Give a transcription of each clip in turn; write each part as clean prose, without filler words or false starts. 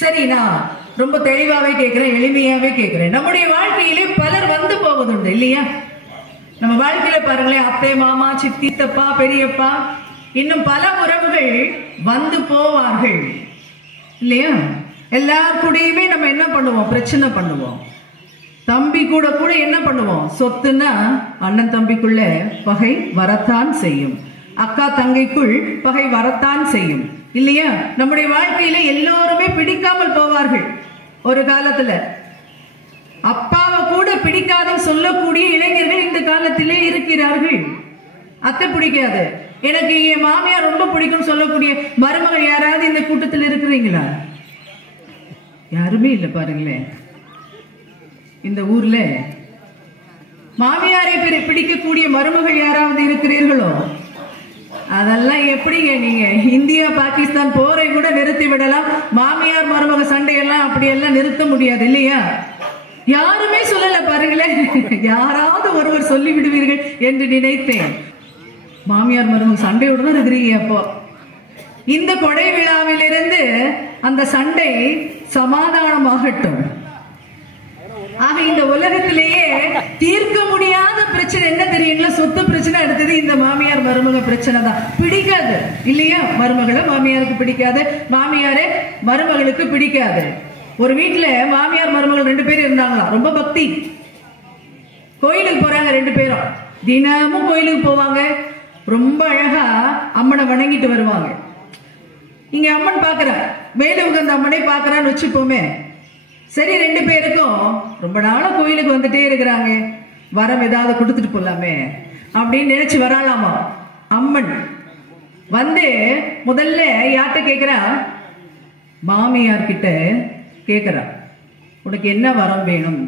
சரி, நான் ரொம்ப தெளிவாவே கேட்கிறேன், எளிமையாவே கேட்கிறேன். நம்முடைய வாழ்க்கையிலே பலர் வந்து போவதுண்டு இல்லையா? நம்ம வாழ்க்கையில பாருங்களேன், அத்தை, மாமா, சித்தி, தப்பா, பெரியப்பா, இன்னும் பல உறவுகள் வந்து போவார்கள் இல்லையா? எல்லார் கூடயுமே நம்ம என்ன பண்ணுவோம்? பிரச்சனை பண்ணுவோம். தம்பி கூட கூட என்ன பண்ணுவோம்? சொத்துன்னா அண்ணன் தம்பிக்குள்ள பகை வரத்தான் செய்யும், அக்கா தங்கைக்குள் பகை வரத்தான் செய்யும் இல்லையா? நம்முடைய வாழ்க்கையில எல்லோருமே பிடிக்காமல் போவார்கள். ஒரு காலத்துல அப்பாவை கூட பிடிக்காதுன்னு சொல்லக்கூடிய இளைஞர்கள் இந்த காலத்திலே இருக்கிறார்கள். அத்தை பிடிக்காது, எனக்கு என் மாமியார் ரொம்ப பிடிக்கும் சொல்லக்கூடிய மருமகள் யாராவது இந்த கூட்டத்தில் இருக்கிறீங்களா? யாருமே இல்லை. பாருங்களேன், இந்த ஊர்ல மாமியாரை பிடிக்கக்கூடிய மருமகள் யாராவது இருக்கிறீர்களோ? அதெல்லாம் எப்படிங்க? நீங்க இந்தியா பாகிஸ்தான் போரை கூட நிறுத்தி விடலாம், மாமியார் மருமக சண்டையெல்லாம் அப்படியெல்லாம் நிறுத்த முடியாது இல்லையா? யாருமே சொல்லல. பாருங்களேன், யாராவது ஒருவர் சொல்லி விடுவீர்கள் என்று நினைத்தேன். மாமியார் மருமக சண்டையோடு தான் இருக்கிறீங்க. அப்போ இந்த கொடை விழாவிலிருந்து அந்த சண்டை சமாதானமாகட்டும். ஆக இந்த உலகத்திலேயே தீர்க்க முடியாத பிரச்சனை என்ன தெரியுங்களா? சொத்து பிரச்சனை. அடுத்தது இந்த மாமியார் மருமக பிரச்சனை தான். பிடிக்காது இல்லையா? மருமகளை மாமியாருக்கு பிடிக்காது, மாமியாரே மருமகளுக்கு பிடிக்காது. ஒரு வீட்டுல மாமியார் மருமகள் 2 பேர் இருந்தாங்களாம். ரொம்ப பக்தி, கோயிலுக்கு போறாங்க 2 பேரும். தினமும் கோயிலுக்கு போவாங்க, ரொம்ப அழகா அம்மனை வணங்கிட்டு வருவாங்க. இங்க அம்மன் பாக்குற, மேல உட்கார்ந்த அம்மனை பாக்குறான்னு வச்சுப்போமே. சரி, 2 பேருக்கும் ரொம்ப நாளா கோயிலுக்கு வந்துட்டே இருக்கிறாங்க, வரம் ஏதாவது கொடுத்துட்டு போலாமே அப்படின்னு நினைச்சு வராலாமா. அம்மன் வந்து முதல்ல யார்கிட்ட கேக்குறா? மாமியார் கிட்ட கேக்குறா, உனக்கு என்ன வரம் வேணும்?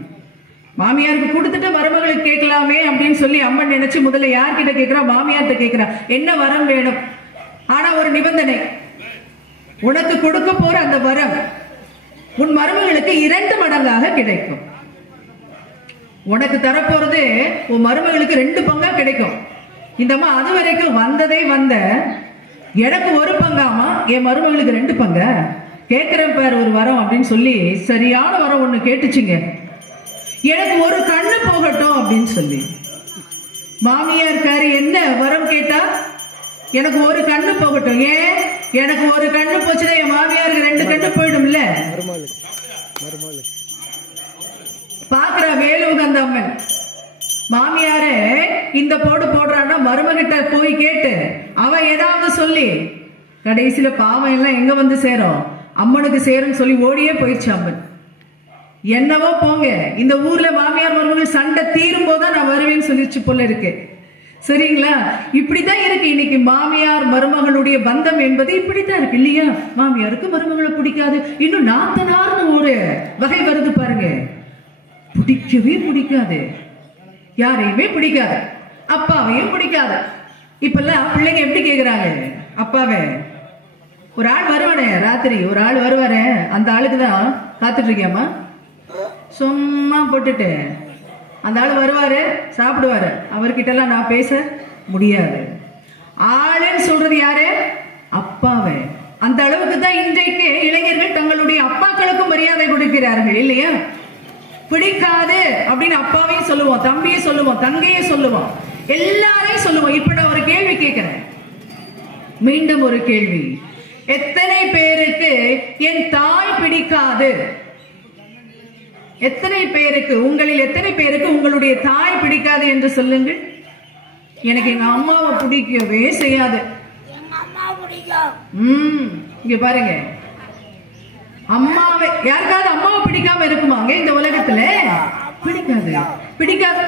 மாமியாருக்கு கொடுத்துட்டு மருமகளுக்கு கேட்கலாமே அப்படின்னு சொல்லி அம்மன் நினைச்சு முதல்ல யார்கிட்ட கேக்குறா? மாமியார்கிட்ட கேக்குறா, என்ன வரம் வேணும்? ஆனா ஒரு நிபந்தனை, உனக்கு கொடுக்க போற அந்த வரம் உன் மருமகளுக்கு 2 மடங்காக கிடைக்கும். உனக்கு தரப்போறது உன் மருமகளுக்கு 2 பங்கா கிடைக்கும். இந்தம்மா அது வரைக்கும் வந்ததே வந்த, எனக்கு 1 பங்காமா, என் மருமகளுக்கு 2 பங்கா கேட்கிறேன் பாரு ஒரு வரம் அப்படின்னு சொல்லி சரியான வரம் ஒண்ணு கேட்டுச்சுங்க. எனக்கு 1 கண்ணு போகட்டும் அப்படின்னு சொல்லி. மாமியார்காரு என்ன வரம் கேட்டா? எனக்கு 1 கண்ணு போகட்டும். ஏன்? எனக்கு 1 கண்ணு போச்சுன்னா என் மாமியாருக்கு 2 கண்ணு போயிடும்ல. பாக்குற வேலுகந்த அம்மன் மாமியாரு இந்த போடுறான்னா மருமகிட்ட போய் கேட்டு அவ ஏதாவது சொல்லி கடைசியில பாவம் எல்லாம் எங்க வந்து சேரும்? அம்மனுக்கு சேரும் சொல்லி ஓடியே போயிடுச்சு அம்மன். என்னவோ போங்க, இந்த ஊர்ல மாமியார் மருமகள் சண்டை தீரும் போதுதான் நான் வருவேன்னு சொல்லிச்சு போல இருக்கு. சரிங்களா? இப்படிதான் இருக்கு இன்னைக்கு மாமியார் மருமகளுடைய பந்தம் என்பது இப்படித்தான் இருக்கு இல்லையா? மாமியாருக்கு மருமகளை பிடிக்காது, இன்னும் நாத்தனார்னு ஒரு வகை வருது பாருங்க. பிடிக்கவே பிடிக்காது, யாரையுமே பிடிக்காது, அப்பாவையும் பிடிக்காது. இப்பெல்லாம் பிள்ளைங்க எப்படி கேக்குறாங்க அப்பாவே? ஒரு ஆள் வருவானே ராத்திரி, ஒரு ஆள் வருவாரு, அந்த ஆளுக்கு தான் காத்துட்டு இருக்கியாமா? சும்மா போட்டுட்டு அந்த ஆள் வருவாரு, சாப்பிடுவாரு, அவர்கிட்ட எல்லாம் நான் பேச முடியாது. ஆளுன்னு சொல்றது யாரு? அப்பாவை. அந்த அளவுக்கு தான் இன்றைக்கு இளைஞர்கள் தங்களுடைய அப்பாக்களுக்கும் மரியாதை கொடுக்கிறார்கள் இல்லையா? பிடிக்காது அப்படின்னு அப்பாவையும் சொல்லுவோம், தம்பியை சொல்லுவோம், தங்கையை சொல்லுவோம், எல்லாரையும் சொல்லுவோம். இப்ப நான் ஒரு கேள்வி கேட்கிறேன், மீண்டும் ஒரு கேள்வி. எத்தனை பேருக்கு என் தாய் பிடிக்காது? எத்தனை பேருக்கு, உங்களில் எத்தனை பேருக்கு உங்களுடைய தாய் பிடிக்காது என்று சொல்லுங்கள். எனக்கு எங்க அம்மாவை பிடிக்கவே செய்யாது. இங்க பாருங்க, அம்மாவை யாருக்காவது அம்மாவை பிடிக்காம இருக்குமாங்க இந்த உலகத்துல? பிடிக்காது, பிடிக்காது.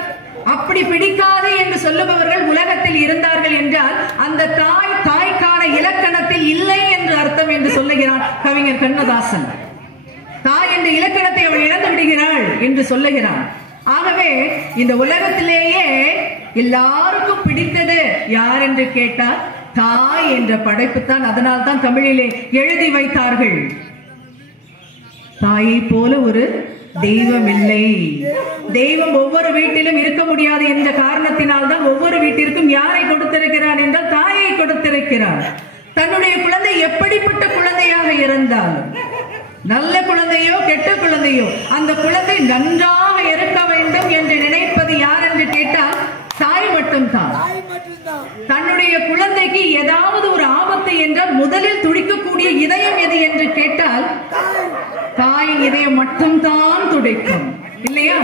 அப்படி பிடிக்காது என்று சொல்லுபவர்கள் உலகத்தில் இருந்தார்கள் என்றால் அந்த தாய்க்கான இலக்கணத்தில் இல்லை என்று அர்த்தம் என்று சொல்லுகிறான் கவிஞர் கண்ணதாசன். தாய் என்ற இலக்கணத்தை அவள் இழந்து விடுகிறாள் என்று சொல்லுகிறான். ஆகவே இந்த உலகத்திலேயே எல்லாருக்கும் பிடித்தது யார் என்று கேட்டால் தாய் என்ற படைப்பு தான். அதனால் தான் தமிழிலே எழுதி வைத்தார்கள், தாயை போல ஒரு தெய்வம் இல்லை. தெய்வம் ஒவ்வொரு வீட்டிலும் இருக்க முடியாது என்ற காரணத்தினால் தான் ஒவ்வொரு வீட்டிற்கும் யாரை கொடுத்திருக்கிறான் என்றால் தாயை கொடுத்திருக்கிறார். தன்னுடைய குழந்தை எப்படிப்பட்ட குழந்தையாக இருந்தாலும் நல்ல குழந்தையோ கெட்ட குழந்தையோ அந்த குழந்தை நன்றாக இருக்க வேண்டும் என்று நினைப்பது யார் என்று கேட்டால் தாய் மட்டும்தான். தன்னுடைய குழந்தைக்கு ஏதாவது ஒரு ஆபத்து என்றால் முதலில் துடிக்கக்கூடிய இதயம் எது என்று கேட்டால் தாயின் இதயம் மட்டும்தான் துடிக்கும், இல்லையா?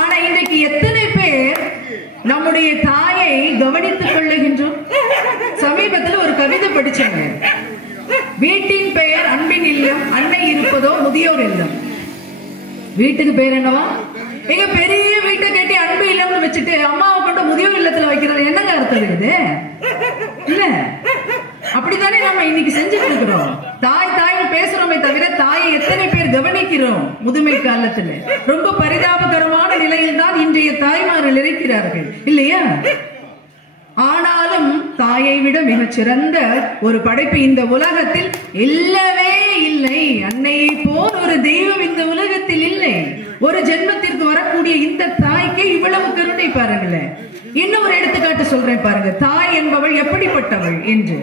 ஆனா இன்றைக்கு எத்தனை பேர் நம்முடைய தாயை கவனித்துக் கொள்ளுகின்றோம்? சமீபத்தில் ஒரு கவிதை படிச்சாங்க. வீட்டின் பெயர் அன்பின் இல்லம், அன்னை இருப்பதோ முதியோர் இல்லம். வீட்டுக்கு பேர் என்னவா? எங்க பெரிய வீட்டை கட்டி அன்பு இல்லம்னு வச்சுட்டு அம்மாவை கொண்டு முதியோர் இல்லத்துல வைக்கிறது என்னங்க அர்த்தம் இருக்குது? இல்ல, அப்படித்தானே நம்ம இன்னைக்கு செஞ்சுட்டு இருக்கிறோம். தாய் தாய்னு பேசுறோமே தவிர தாயை எத்தனை பேர் கவனிக்கிறோம்? முதுமை காலத்துல ரொம்ப பரிதாபகரமான நிலையில் தான் இன்றைய தாய்மார்கள் இருக்கிறார்கள், இல்லையா? ஆனாலும் தாயை விட மிகச் சிறந்த ஒரு படைப்பு இந்த உலகத்தில் இல்லவே இல்லை. அன்னையை போல் ஒரு தெய்வம் இந்த உலகத்தில் இல்லை. ஒரு ஜென்மத்திற்கு வரக்கூடிய இந்த தாய்க்கு இவ்வளவு கருணை பாருங்களேன். இன்னும் ஒரு எடுத்துக்காட்டு சொல்றேன் பாருங்க, தாய் என்பவள் எப்படிப்பட்டவள் என்று.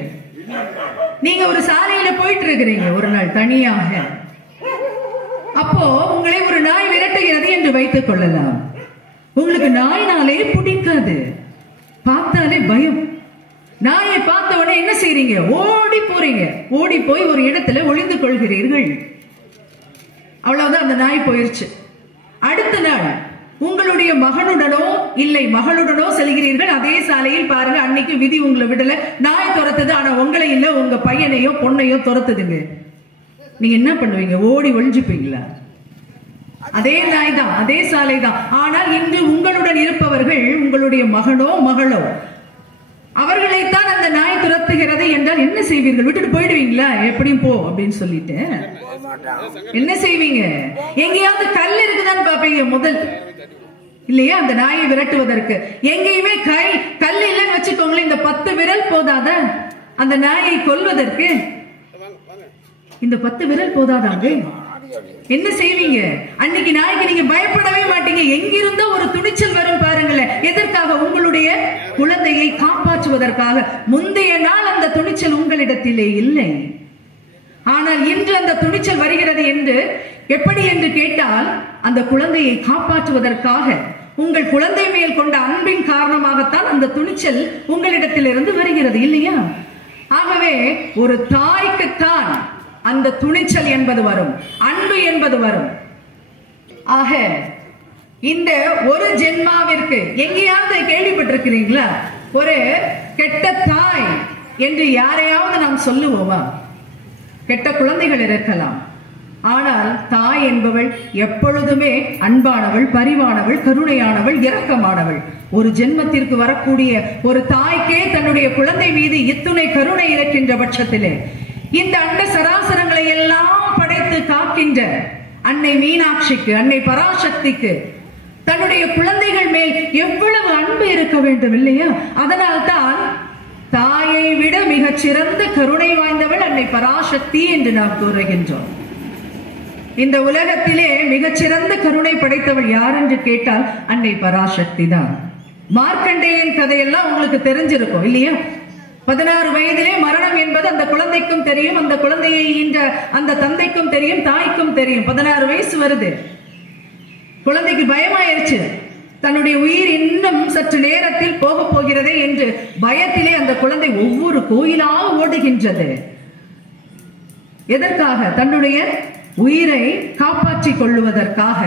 நீங்க ஒரு சாலையில போயிட்டு இருக்கிறீங்க ஒரு நாள் தனியாக. அப்போ உங்களை ஒரு நாய் விரட்டுகிறது என்று வைத்துக் கொள்ளலாம். உங்களுக்கு நாயினாலே பிடிக்காது, பார்த்தாலே பயம். நாயை பார்த்த உடனே என்ன செய்றீங்க? ஓடி போறீங்க. ஓடி போய் ஒரு இடத்துல ஒளிந்து கொள்கிறீர்கள். அவ்வளவுதான், அந்த நாய் போயிருச்சு. அடுத்த நாள் உங்களுடைய மகனுடனோ இல்லை மகளுடனோ செல்கிறீர்கள். அதே சாலையில் பாருங்க, அன்னைக்கு விதி உங்களை விடல, நாய் துரத்துது. ஆனா உங்களை இல்ல, உங்க பையனையோ பொண்ணையோ துரத்துதுங்க. நீங்க என்ன பண்ணுவீங்க? ஓடி ஒளிஞ்சுப்பீங்களா? அதே நாய் தான், அதே சாலை தான். ஆனால் இன்று உங்களுடன் இருப்பவர்கள் உங்களுடைய மகனோ மகளோ, அவர்களைத்தான் அந்த நாய் துரத்துகிறது என்றால் என்ன செய்வீர்கள்? விட்டுட்டு போயிடுவீங்களா? எப்படியும் போ அப்படின்னு சொல்லிட்டு என்ன செய்வீங்க? எங்கேயாவது கல் இருக்குதான்னு பாப்பீங்க முதல், இல்லையா? அந்த நாயை விரட்டுவதற்கு எங்கேயுமே கல் இல்லைன்னு வச்சுக்கோங்களேன். இந்த 10 விரல் போதாத அந்த நாயை கொல்வதற்கு? இந்த 10 விரல் போதாதாங்க? என்ன செய்வீங்க? அன்னைக்கு நாய்க்கு நீங்க பயப்படவே மாட்டீங்க. எங்கிருந்தோ ஒரு துணிச்சல் வரும் பாருங்களேன். எதற்காக? உங்களுடைய குழந்தையை காப்பாற்றுவதற்காக. முந்தைய நாள் அந்த துணிச்சல் உங்களிடத்திலே இல்லை. ஆனால் இன்று அந்த துணிச்சல் வருகிறது என்று எப்படி என்று கேட்டால், அந்த குழந்தையை காப்பாற்றுவதற்காக உங்கள் குழந்தை மேல் கொண்ட அன்பின் காரணமாகத்தான் அந்த துணிச்சல் உங்களிடத்திலிருந்து வருகிறது, இல்லையா? ஆகவே ஒரு தாய்க்குத்தான் அந்த துணிச்சல் என்பது வரும், அன்பு என்பது வரும். ஆக இந்த ஒரு ஜென்மாவிற்கு எங்கேயாவது கேள்விப்பட்டிருக்கிறீங்களா ஒரு கெட்ட தாய் என்று யாரையாவது நாம் சொல்லுவோமா? கெட்ட குழந்தைகள் இருக்கலாம், ஆனால் தாய் என்பவள் எப்பொழுதுமே அன்பானவள், பரிவானவள், கருணையானவள், இரக்கமானவள். ஒரு ஜென்மத்திற்கு வரக்கூடிய ஒரு தாய்க்கே தன்னுடைய குழந்தை மீது இத்துணை கருணை இருக்கின்ற பட்சத்திலே இந்த அண்ட சராசரங்களை எல்லாம் படைத்து காக்கின்ற அன்னை மீனாட்சிக்கு, அன்னை பராசக்திக்கு தன்னுடைய குழந்தைகள் மேல் எவ்வளவு அன்பு இருக்க வேண்டும், இல்லையா? அதனால்தான் தாயை விட மிகச் சிறந்த கருணை வாய்ந்தவள் அன்னை பராசக்தி என்று நாம் கூறுகின்றோம். இந்த உலகத்திலே மிகச்சிறந்த கருணை படைத்தவள் யார் என்று கேட்டால் அன்னை பராசக்தி தான். மார்க்கண்டேயன் கதையெல்லாம் உங்களுக்கு தெரிஞ்சிருக்கும், இல்லையா? 16 வயதிலே மரணம் என்பது அந்த குழந்தைக்கும் தெரியும், அந்த குழந்தையை ஈன்ற அந்த தந்தைக்கும் தெரியும், தாய்க்கும் தெரியும். 16 வயசு வருது, குழந்தைக்கு பயமாயிருச்சு. தன்னுடைய உயிர் இன்னும் சற்று நேரத்தில் போக போகிறதே என்று பயத்திலே அந்த குழந்தை ஒவ்வொரு கோயிலாக ஓடுகின்றது. எதற்காக? தன்னுடைய உயிரை காப்பாற்றிக் கொள்ளுவதற்காக.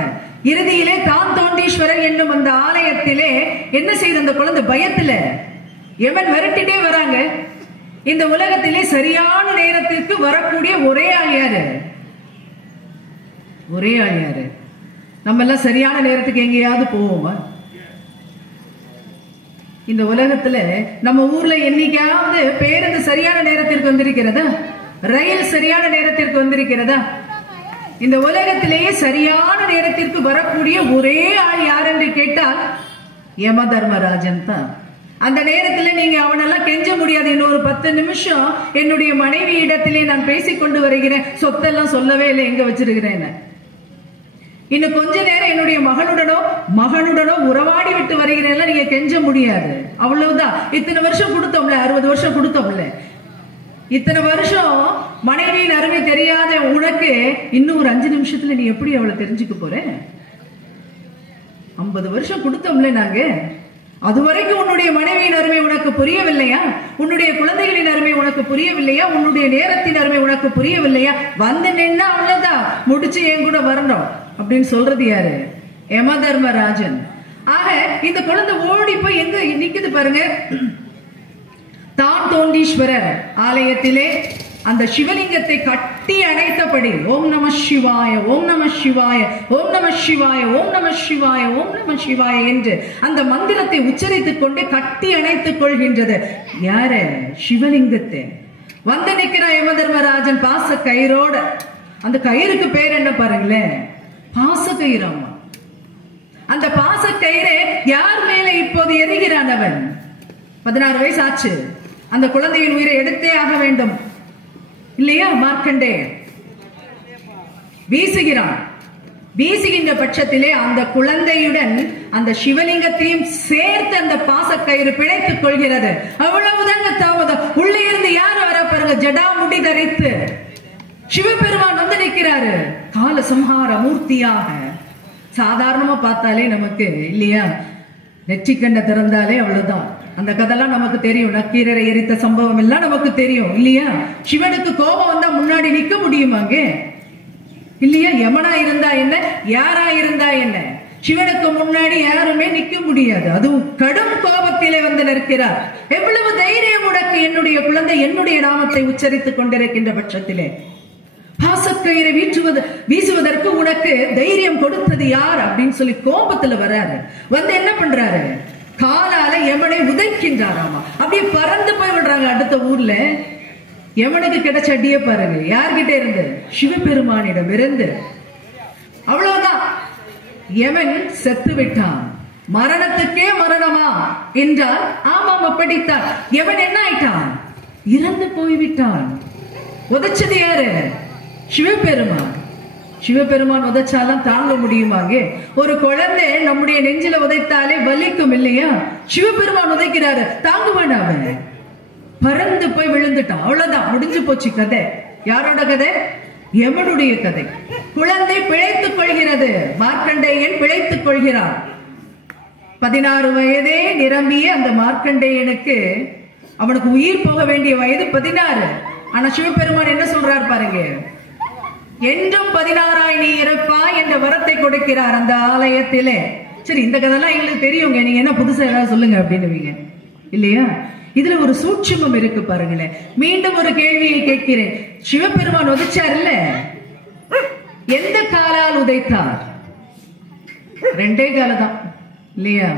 இறுதியிலே தான் தோண்டீஸ்வரர் என்னும் அந்த ஆலயத்திலே என்ன செய்த அந்த குழந்தை? பயத்துல எவன் விரட்டிட்டே வராங்க. இந்த உலகத்திலே சரியான நேரத்திற்கு வரக்கூடிய ஒரே ஆள் யாரு? ஒரே ஆள் யாரு? நம்ம எல்லாம் சரியான நேரத்துக்கு எங்கேயாவது போவோமா? இந்த உலகத்துல நம்ம ஊர்ல என்னைக்காவது பேருந்து சரியான நேரத்திற்கு வந்திருக்கிறதா? ரயில் சரியான நேரத்திற்கு வந்திருக்கிறதா? இந்த உலகத்திலேயே சரியான நேரத்திற்கு வரக்கூடிய ஒரே ஆள் யார் என்று கேட்டால் யம தர்மராஜன் தான். அந்த நேரத்துல நீங்க அவனெல்லாம் கெஞ்ச முடியாது. இன்னொரு 10 நிமிஷம் என்னுடைய மனைவி இடத்திலே நான் பேசிக்கொண்டு வருகிறேன், சொத்தெல்லாம் சொல்லவே இல்லை, எங்க வச்சிருக்கிறேன். இன்னும் கொஞ்ச நேரம் என்னுடைய மகனுடனோ உறவாடி விட்டு வருகிறேன், நீங்க கெஞ்ச முடியாது. அவ்வளவுதான். இத்தனை வருஷம் கொடுத்தோம்ல, 60 வருஷம் கொடுத்தோம்ல, இத்தனை வருஷம் மனைவியின் அருமை தெரியாத உனக்கு இன்னும் ஒரு 5 நிமிஷத்துல நீ எப்படி அவளை தெரிஞ்சுக்க போற? 50 வருஷம் கொடுத்தோம்ல நாங்க. அது வரைக்கும் உன்னுடைய மனைவியின் அருமை உனக்கு புரியவில்லையா? உன்னுடைய குழந்தைகளின் அருமை உனக்கு புரியவில்லையா? உன்னுடைய நேரத்தின் அருமை உனக்கு புரியவில்லையா? வந்து நின்னா அவ்வளவுதான், முடிச்சு என் கூட வரணும் அப்படின்னு சொல்றது யாரு? யமதர்மராஜன். ஆக இந்த குழந்தை ஓடி போய் எங்க நிக்குது பாருங்க. தான் தோண்டீஸ்வரர் ஆலயத்திலே அந்த சிவலிங்கத்தை கட்டி அணைத்தபடி ஓம் நம சிவாய, ஓம் நம சிவாய, ஓம் நம சிவாய, ஓம் நம சிவாய, ஓம் நம சிவாய என்று அந்த மந்திரத்தை உச்சரித்துக் கொண்டு கட்டி அணைத்துக் கொள்கின்றது. யாரு? சிவலிங்கத்தை. வந்து நிற்கிற யமதர்மராஜன் பாச கயிறோட. அந்த கயிறுக்கு பேர் என்ன பாருங்களேன்? பாச கயிறாமா. அந்த பாச கயிறு யார் மேல இப்போது எரிகிறான்? அவன் 16 வயசு ஆச்சு. அந்த குழந்தையின் உயிரை எடுத்தே ஆக வேண்டும் இல்லையா? மார்க்கண்டே வீசுகிறான். வீசுகின்ற பட்சத்திலே அந்த குழந்தையுடன் அந்த சிவலிங்கத்தையும் சேர்த்து அந்த பாசக்கயிறு பிழைத்துக் கொள்கிறது. அவ்வளவுதாங்க தாமதம். உள்ளே இருந்து யார் வர பாருங்க, ஜடாமுடி தரித்து சிவபெருமான் வந்து நிற்கிறாரு, கால சம்ஹார மூர்த்தியாக. சாதாரணமா பார்த்தாலே நமக்கு இல்லையா, நெற்றிக்கண்ணை திறந்தாலே அவ்வளவுதான். அந்த கதைலாம் நமக்கு தெரியும். நக்கீரரை எரித்த சம்பவம் எல்லாம் நமக்கு தெரியும் இல்லையா? சிவனுக்கு கோபம் வந்தா முன்னாடி நிக்க முடியுமாங்க? இல்லையா? யமனா இருந்தா என்ன, யாரா இருந்தா என்ன, சிவனுக்கு முன்னாடி யாருமே நிக்க முடியாது. அதுவும் கடும் கோபத்திலே வந்து நிற்கிறார். எவ்வளவு தைரியம் உனக்கு, என்னுடைய குழந்தை என்னுடைய நாமத்தை உச்சரித்துக் கொண்டிருக்கின்ற பட்சத்திலே பாசக்கயிறை வீசுவதற்கு உனக்கு தைரியம் கொடுத்தது யார் அப்படின்னு சொல்லி கோபத்துல வர்றாரு. வந்து என்ன பண்றாரு? காலால யமனை உதைக்கின்றாராமா. அப்படியே பறந்து போய் விடுறாங்க அடுத்த ஊர்ல. யமனுக்கு கிடைச்ச அடிய பாருங்க, யார்கிட்ட இருந்து? சிவபெருமானிடம் இருந்து. அவ்வளவுதான், யமன் செத்து விட்டான். மரணத்துக்கே மரணமா என்றால் ஆமாம், அப்படித்தான். யமன் என்ன ஆயிட்டான்? இறந்து போய்விட்டான். உதைச்சது யாரு? சிவபெருமான். சிவபெருமான் உதைச்சாலும் தாங்க முடியுமாங்க? ஒரு குழந்தை நம்முடைய நெஞ்சில உதைத்தாலே வலிக்கும் இல்லையா? சிவபெருமான் உதைக்கிறாரு, தாங்குவான். அவன் பறந்து போய் விழுந்துட்டான். அவ்வளவுதான், முடிஞ்சு போச்சு கதை. யாரோட கதை? யமனுடைய கதை. குழந்தை பிழைத்துக் கொள்கிறது. மார்க்கண்டேயன் பிழைத்துக் கொள்கிறான். 16 வயதே நிரம்பிய அந்த மார்க்கண்டேயனுக்கு அவனுக்கு உயிர் போக வேண்டிய வயது 16. ஆனா சிவபெருமான் என்ன சொல்றார் பாருங்க, என்றும் 16 நீ இருப்பாய் என்ற வரத்தை கொடுக்கிறார் அந்த ஆலயத்திலே. சரி, இந்த கதைலாம் எங்களுக்கு தெரியுங்க, நீங்க என்ன புதுசா ஏதாவது சொல்லுங்க அப்படின்னு இல்லையா? இதுல ஒரு சூட்சுமம் இருக்கு பாருங்களேன். மீண்டும் ஒரு கேள்வியை கேட்கிறேன். சிவபெருமான் உதைச்சார் இல்ல, எந்த காலால் உதைத்தார்? 2 காலதான் இல்லையா?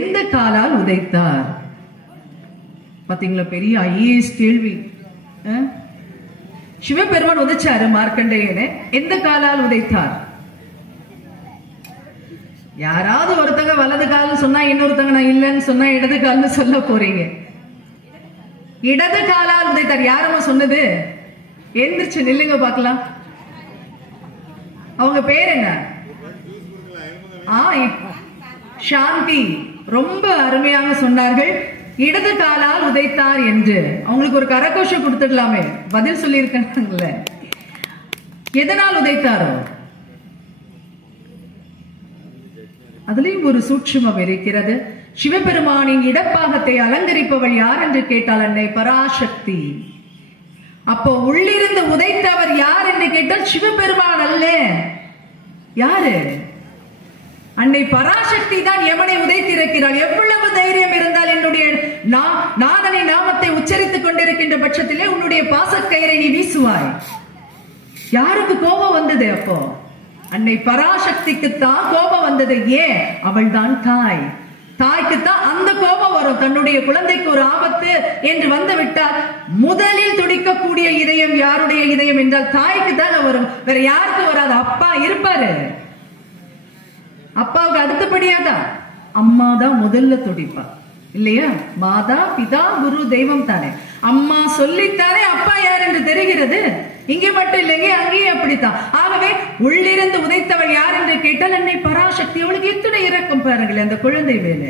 எந்த காலால் உதைத்தார்? பாத்தீங்களா, பெரிய IAS கேள்வி. சிவபெருமான் உதைச்சாரு மார்க்கண்டேயனை, எந்த காலால் உதைத்தார்? யாராவது ஒருத்தங்க வலது கால் சொன்னா, இன்னொருத்தங்க நான் இல்லைன்னு சொன்னா இடது கால்னு சொல்ல போறீங்க. இடது காலால் உதைத்தார். யாருமா சொன்னது? எந்திரிச்சு நில்லுங்க பாக்கலாம். அவங்க பேர் என்ன? சாந்தி. ரொம்ப அருமையாக சொன்னார்கள். இடது காலால் உதைத்தார் என்று. அவங்களுக்கு ஒரு கரகோஷம் கொடுத்துடலாமே, பதில் சொல்லி இருக்காங்கல்ல. எதனால் உதைத்தாரோ? அதுலயும் ஒரு சூட்சுமம் இருக்கிறது. சிவபெருமானின் இடப்பாகத்தை அலங்கரிப்பவள் யார் என்று கேட்டால் அன்னை பராசக்தி. அப்போ உள்ளிருந்து உதைத்தவர் யார் என்று கேட்டால் சிவபெருமான் அல்ல. யாரு? அன்னை பராசக்தி தான் யமனை உதைத்திருக்கிறாள். எவ்வளவு தைரியம் இருந்தால் என்னுடைய நாதனை நாமத்தை உச்சரித்துக் கொண்டிருக்கின்ற பட்சத்திலே உன்னுடைய பாசக்கயிறை நீ வீசுவாய். யாருக்கு கோபம் வந்தது? அப்போ அன்னை பராசக்திக்குத்தான் கோபம் வந்தது. ஏன்? அவள் தான் தாய். தாய்க்குத்தான் அந்த கோபம் வரும். தன்னுடைய குழந்தைக்கு ஒரு ஆபத்து என்று வந்து விட்டால் முதலில் துடிக்கக்கூடிய இதயம் யாருடைய இதயம் என்றால் தாய்க்கு தான் வரும். வேற யாருக்கு வராது? அப்பா இருப்பாரு, அப்பாவுக்கு அடுத்தபடியாதான் அம்மா தான் முதல்ல துடிப்பா இல்லையா? மாதா பிதா குரு தெய்வம் தானே. அம்மா சொல்லித்தானே அப்பா யார் என்று தெரிகிறது. இங்கே மட்டும் இல்லைங்க, அங்கேயும் அப்படித்தான். ஆகவே உள்ளிருந்து உதைத்தவள் யார் என்று கேட்டால் அன்னை பராசக்தி. அவளுக்கு எத்தனை இரக்கம் பாருங்களேன் அந்த குழந்தை மேல.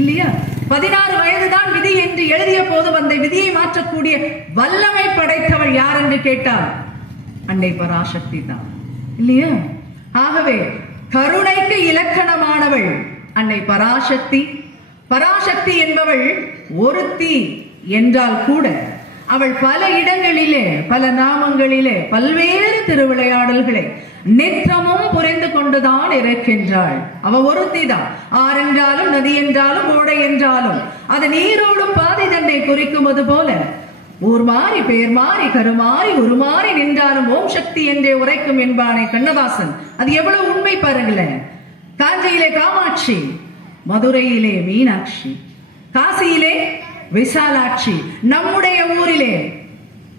இல்லையா? 16 வயதுதான் விதி என்று எழுதிய போதும் அந்த விதியை மாற்றக்கூடிய வல்லமை படைத்தவள் யார் என்று கேட்டால் அன்னை பராசக்தி தான், இல்லையா? ஆகவே கருணைக்கு இலக்கணமானவள் அன்னை பராசக்தி. பராசக்தி என்பவள் ஒருத்தி என்றால் கூட அவள் பல இடங்களிலே, பல நாமங்களிலே, பல்வேறு திருவிளையாடல்களை நித்தமும் புரிந்து கொண்டுதான் இருக்கின்றாள். அவ ஒருத்தி தான். ஆறு என்றாலும், நதி என்றாலும், ஓடை என்றாலும் அது நீரோடும் பாதை தன்னை குறிக்குவது போல ஊர் மாறி, பேர் மாறி, கருமாறி, உருமாறி நின்றாலும் ஓம் சக்தி என்றே உரைக்கும் என்பானே கண்ணதாசன். அது எவ்வளவு உண்மை பாருங்களேன். காஞ்சியிலே காமாட்சி, மதுரையிலே மீனாட்சி, காசியிலே விசாலாட்சி, நம்முடைய ஊரிலே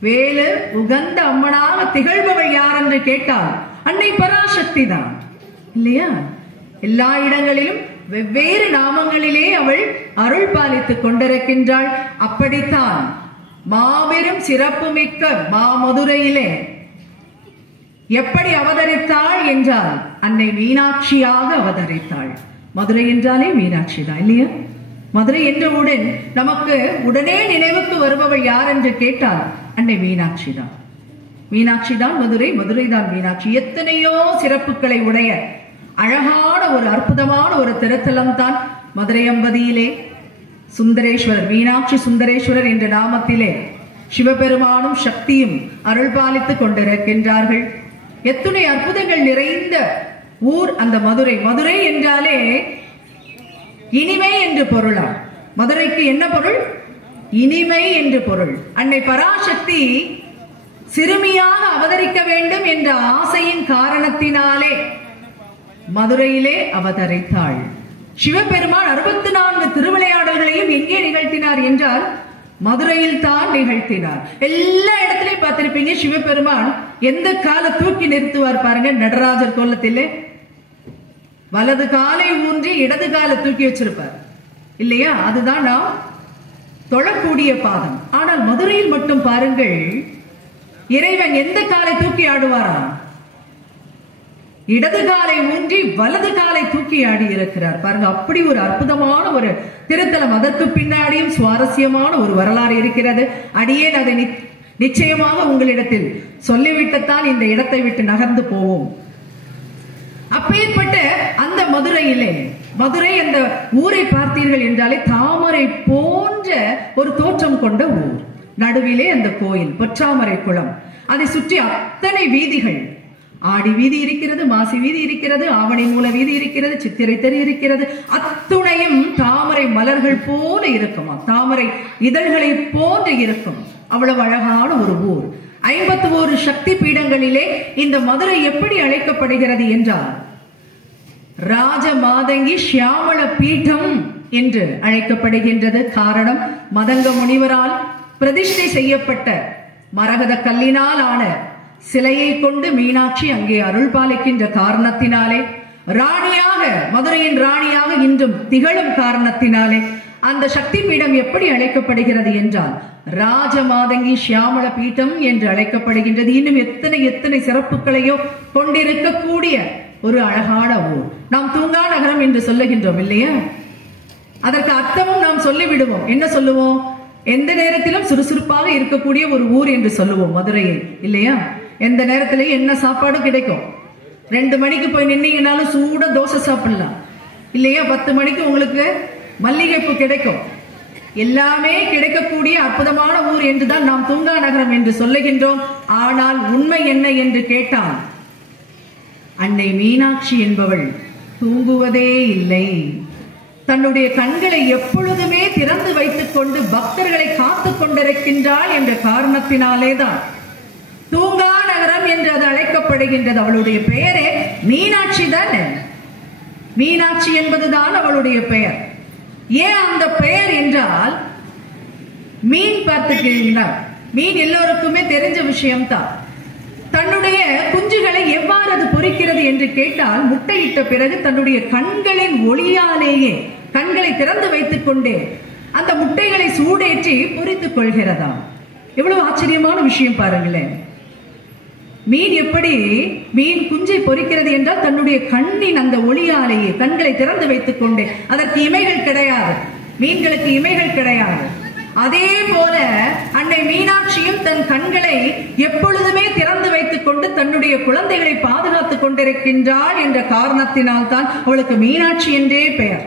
வேலு உகந்த அம்மனாக திகழ்பவள் யார் என்று கேட்டால் அன்னை பராசக்தி தான், இல்லையா? எல்லா இடங்களிலும் வெவ்வேறு நாமங்களிலே அவள் அருள் பாலித்துக் கொண்டிருக்கின்றாள். அப்படித்தான் மாபெரும் சிறப்புமிக்க மாமதுரையிலே எப்படி அவதரித்தாள் என்றால் அன்னை மீனாட்சியாக அவதரித்தாள். மதுரை என்றாலே மீனாட்சி தான், இல்லையா? மதுரை என்றவுடன் நமக்கு உடனே நினைவுக்கு வருபவள் யார் என்று கேட்டால் அன்னை மீனாட்சி தான். மீனாட்சி தான் மதுரை, மதுரை தான் மீனாட்சி. எத்தனையோ சிறப்புகளை உடைய அழகான ஒரு அற்புதமான ஒரு திருத்தலம் தான் மதுரை அம்பதியிலே சுந்தரேஸ்வரர், மீனாட்சி சுந்தரேஸ்வரர் என்ற நாமத்திலே சிவபெருமானும் சக்தியும் அருள் பாலித்துக் கொண்டிருக்கின்றார்கள். எத்தனை அற்புதங்கள் நிறைந்த ஊர் அந்த மதுரை. மதுரை என்றாலே இனிமை என்று பொருளா? மதுரைக்கு என்ன பொருள்? இனிமை என்று பொருள். அன்னை பராசக்தி சிறுமியாக அவதரிக்க வேண்டும் என்ற ஆசையின் காரணத்தினாலே மதுரையிலே அவதரித்தாள். சிவபெருமான் 64 திருவிளையாடல்களையும் எங்கே நிகழ்த்தினார் என்றால் மதுரையில் தான் நிகழ்த்தினார். எல்லா இடத்திலையும் பார்த்திருப்பீங்க, சிவபெருமான் எந்த கால தூக்கி நிறுத்துவார் பாருங்க. நடராஜர் கோலத்திலே வலது காலை ஊன்றி இடது காலை தூக்கி வச்சிருப்பார், இல்லையா? அதுதான் நாம் தொழக்கூடிய பாதம். ஆனால் மதுரையில் மட்டும் பாருங்கள், இறைவன் எந்த காலை தூக்கி ஆடுவாரா? இடது காலை ஊன்றி வலது காலை தூக்கி ஆடி இருக்கிறார் பாருங்க. அப்படி ஒரு அற்புதமான ஒரு திருத்தலம். அதற்கு பின்னாடியும் சுவாரஸ்யமான ஒரு வரலாறு இருக்கிறது. அடியேன் அதை நிச்சயமாக உங்களிடத்தில் சொல்லிவிட்டுத்தான் இந்த இடத்தை விட்டு நகர்ந்து போவோம். அப்பேற்பட்ட அந்த மதுரையிலே, மதுரை அந்த ஊரை பார்த்தீர்கள் என்றாலே தாமரை போன்ற ஒரு தோற்றம் கொண்ட ஊர். நடுவிலே அந்த கோயில், பொற்றாமரை குளம், அதை சுற்றி அத்தனை வீதிகள். ஆடி வீதி இருக்கிறது, மாசி வீதி இருக்கிறது, ஆவணி மூல வீதி இருக்கிறது, சித்திரை தெரு இருக்கிறது. அத்துணையும் தாமரை மலர்கள் போல இருக்குமா, தாமரை இதழ்களை போன்று இருக்கும். அவ்வளவு அழகான ஒரு ஊர். 51 சக்தி பீடங்களிலே இந்த மதுரை எப்படி அழைக்கப்படுகிறது என்றால் ராஜ மாதங்கி சியாமள பீடம் என்று அழைக்கப்படுகின்றது. காரணம், மதங்க முனிவரால் பிரதிஷ்டை செய்யப்பட்ட மரகத கல்லினால் ஆன சிலையை கொண்டு மீனாட்சி அங்கே அருள் பாலிக்கின்ற காரணத்தினாலே, ராணியாக, மதுரையின் ராணியாக இன்றும் திகழும் காரணத்தினாலே அந்த சக்தி பீடம் எப்படி அழைக்கப்படுகிறது என்றால் ராஜ மாதங்கி சியாமள பீடம் என்று அழைக்கப்படுகின்றது. இன்னும் எத்தனை எத்தனை சிறப்புகளையோ கொண்டிருக்கக்கூடிய ஒரு அழகான ஊர். நாம் தூங்கா நகரம் என்று சொல்லுகின்றோம், இல்லையா? அதற்கு அர்த்தமும் நாம் சொல்லிவிடுவோம். என்ன சொல்லுவோம்? எந்த நேரத்திலும் சுறுசுறுப்பாக இருக்கக்கூடிய ஒரு ஊர் என்று சொல்லுவோம் மதுரையை, இல்லையா? எந்த நேரத்திலையும் என்ன சாப்பாடு கிடைக்கும். 2 மணிக்கு போய் நின்னீங்கன்னாலும் சூட தோசை சாப்பிடலாம், இல்லையா? 10 மணிக்கு உங்களுக்கு மல்லிகைப்பூ கிடைக்கும். எல்லாமே கிடைக்கக்கூடிய அற்புதமான ஊர் என்றுதான் நாம் தூங்கா நகரம் என்று சொல்லுகின்றோம். ஆனால் உண்மை என்ன என்று கேட்டால் அன்னை மீனாட்சி என்பவள் தூங்குவதே இல்லை. தன்னுடைய கண்களை எப்பொழுதுமே திறந்து வைத்துக் கொண்டு பக்தர்களை காத்துக் கொண்டிருக்கின்றாள் என்ற காரணத்தினாலேதான் தூங்கா நகரம் என்று அது அழைக்கப்படுகின்றது. அவளுடைய பெயரே மீனாட்சி தானே. மீனாட்சி என்பதுதான் அவளுடைய பெயர். ஏன் அந்த பெயர் என்றால், மீன் பார்த்துக்கிறீங்களா? மீன் எல்லோருக்குமே தெரிஞ்ச விஷயம்தான். தன்னுடைய குஞ்சுகளை எவ்வாறு அது பொறிக்கிறது என்று கேட்டால், முட்டையிட்ட பிறகு தன்னுடைய கண்களின் ஒளியாலேயே, கண்களை திறந்து வைத்துக் கொண்டே அந்த முட்டைகளை சூடேற்றி பொறித்துக் கொள்கிறதா. எவ்வளவு ஆச்சரியமான விஷயம் பாருங்களேன். மீன் எப்படி மீன் குஞ்சை பொரிக்கிறது என்றால் தன்னுடைய கண்ணின் அந்த ஒளியாலேயே கண்களை திறந்து வைத்துக் கொண்டே, அதற்கு இமைகள் கிடையாது, மீன்களுக்கு இமைகள் கிடையாது. அதே போல அன்னை மீனாட்சியும் தன் கண்களை எப்பொழுதுமே திறந்து வைத்துக் கொண்டு தன்னுடைய குழந்தைகளை பாதுகாத்துக் கொண்டிருக்கின்றாள் என்ற காரணத்தினால் தான் அவளுக்கு மீனாட்சி என்றே பெயர்.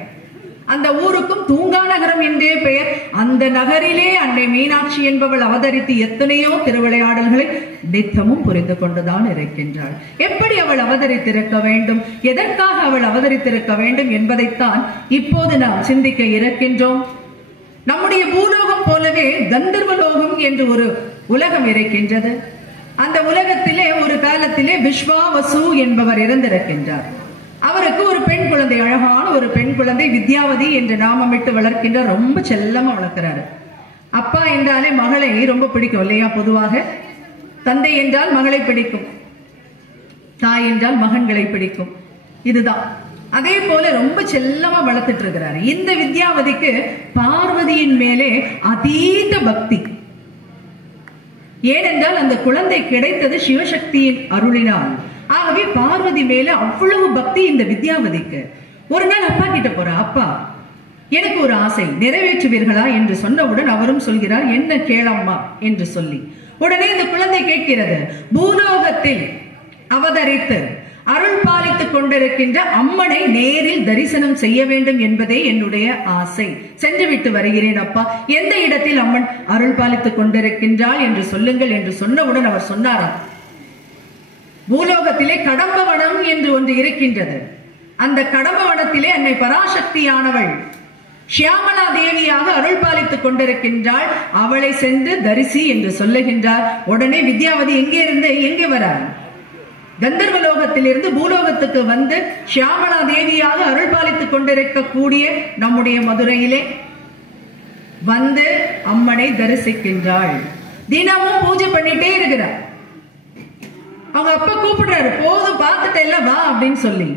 அந்த ஊருக்கும் தூங்கா நகரம் என்றே பெயர். அந்த நகரிலே அன்னை மீனாட்சி என்பவள் அவதரித்து எத்தனையோ திருவிளையாடல்களை நித்தமும் புரிந்து கொண்டுதான் இருக்கின்றாள். எப்படி அவள் அவதரித்திருக்க வேண்டும், எதற்காக அவள் அவதரித்திருக்க வேண்டும் என்பதைத்தான் இப்போது நாம் சிந்திக்க இருக்கின்றோம். நம்முடைய பூலோகம் போலவே கந்தர்வலோகம் என்று ஒரு உலகம் இருக்கின்றது. அந்த உலகத்திலே ஒரு காலத்திலே விஸ்வாவசு என்பவர் இருந்திருக்கின்றார். அவருக்கு ஒரு பெண் குழந்தை, அழகான ஒரு பெண் குழந்தை, வித்யாவதி என்று நாமமிட்டு வளர்க்கின்றார். ரொம்ப செல்லமா வளர்க்கிறாரு. அப்பா என்றாலே மகளை ரொம்ப பிடிக்கும் இல்லையா? பொதுவாக தந்தை என்றால் மகளை பிடிக்கும், தாய் என்றால் மகன்களை பிடிக்கும். இதுதான். அதே போல ரொம்ப செல்லமா வளர்த்துட்டு இருக்கிறாரு. இந்த வித்யாவதிக்கு பார்வதியின் மேலே அதீத பக்தி. ஏனென்றால் அந்த குழந்தை கிடைத்தது சிவசக்தியின் அருளினால். ஆகவே பார்வதி மேல அவ்வளவு பக்தி இந்த வித்யாவதிக்கு. ஒரு நாள் அப்பா கிட்ட போற, அப்பா எனக்கு ஒரு ஆசை, நிறைவேற்றுவீர்களா என்று சொன்னவுடன் அவரும் சொல்கிறார், என்ன கேளம்மா என்று சொல்லி. உடனே இந்த குழந்தை கேட்கிறது, பூலோகத்தில் அவதரித்து அருள் பாலித்துக் கொண்டிருக்கின்ற அம்மனை நேரில் தரிசனம் செய்ய வேண்டும் என்பதே என்னுடைய ஆசை. சென்று விட்டு வருகிறேன் அப்பா. எந்த இடத்தில் அம்மன் அருள் பாலித்துக் கொண்டிருக்கின்றாள் என்று சொல்லுங்கள் என்று சொன்னவுடன் அவர் சொன்னாராம், பூலோகத்திலே கடம்பவனம் என்று ஒன்று இருக்கின்றது. அந்த கடம்பவனத்திலே அன்னை பராசக்தியானவள் ஷியாமலா தேவியாக அருள் பாலித்துக் கொண்டிருக்கின்றாள். அவளை சென்று தரிசி என்று சொல்லுகின்றார். உடனே வித்யாவதி எங்கே இருந்து எங்கே வரார்? கந்தர்வலோகத்திலிருந்து பூலோகத்துக்கு வந்து ஷியாமலா தேவியாக அருள் பாலித்துக் கொண்டிருக்கக்கூடிய நம்முடைய மதுரையிலே வந்து அம்மனை தரிசிக்கின்றாள். தினமும் பூஜை பண்ணிட்டே இருக்கிறார். அவங்க அப்பா கூப்பிடுறாரு, போதும் பார்த்துட்டு எல்லாம் வா அப்படின்னு சொல்லி.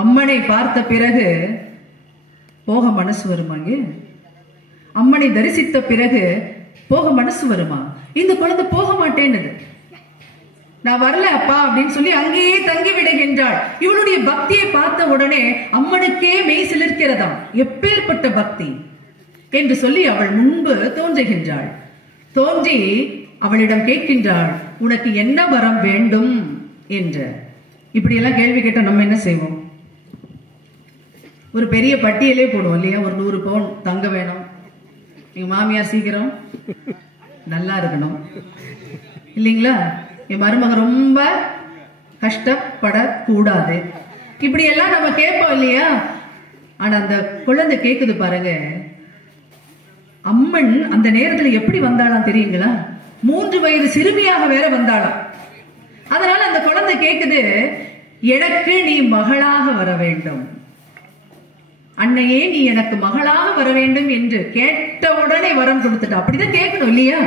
அம்மனை பார்த்த பிறகு போக மனசு வருமாங்க? அம்மனை தரிசித்த பிறகு போக மனசு வருமா? இந்த குழந்தை போக மாட்டேன்னு, நான் வரல அப்பா அப்படின்னு சொல்லி அங்கேயே தங்கி விடுகின்றாள். இவளுடைய பக்தியை பார்த்த உடனே அம்மனுக்கே மெய் சிலிர்க்கிறதாம். எப்பேற்பட்ட பக்தி என்று சொல்லி அவள் முன்பு தோன்றுகின்றாள். தோன்றி அவளிடம் கேட்கின்றாள், உனக்கு என்ன வரம் வேண்டும் என்று. இப்படி எல்லாம் கேள்வி கேட்ட நம்ம என்ன செய்வோம்? ஒரு பெரிய பட்டியலே போடுவோம் இல்லையா? ஒரு 100 பவுன் தங்க வேணும், எங்க மாமியார் சீக்கிரம் நல்லா இருக்கணும் இல்லைங்களா, என் மருமக ரொம்ப கஷ்டப்படக்கூடாது, இப்படி எல்லாம் நம்ம கேட்போம் இல்லையா? ஆனா அந்த குழந்தை கேக்குது பாருங்க, அம்மன் அந்த நேரத்துல எப்படி வந்தாளாம் தெரியுங்களா? 3 வயது சிறுமியாக வேற வந்தாளாம். அதனால அந்த குழந்தை கேக்குது, எனக்கு நீ மகளாக வர வேண்டும், அன்னையே நீ எனக்கு மகளாக வர வேண்டும் என்று கேட்ட உடனே வரம் கொடுத்துட்டா. அப்படிதான் கேட்கணும் இல்லையா?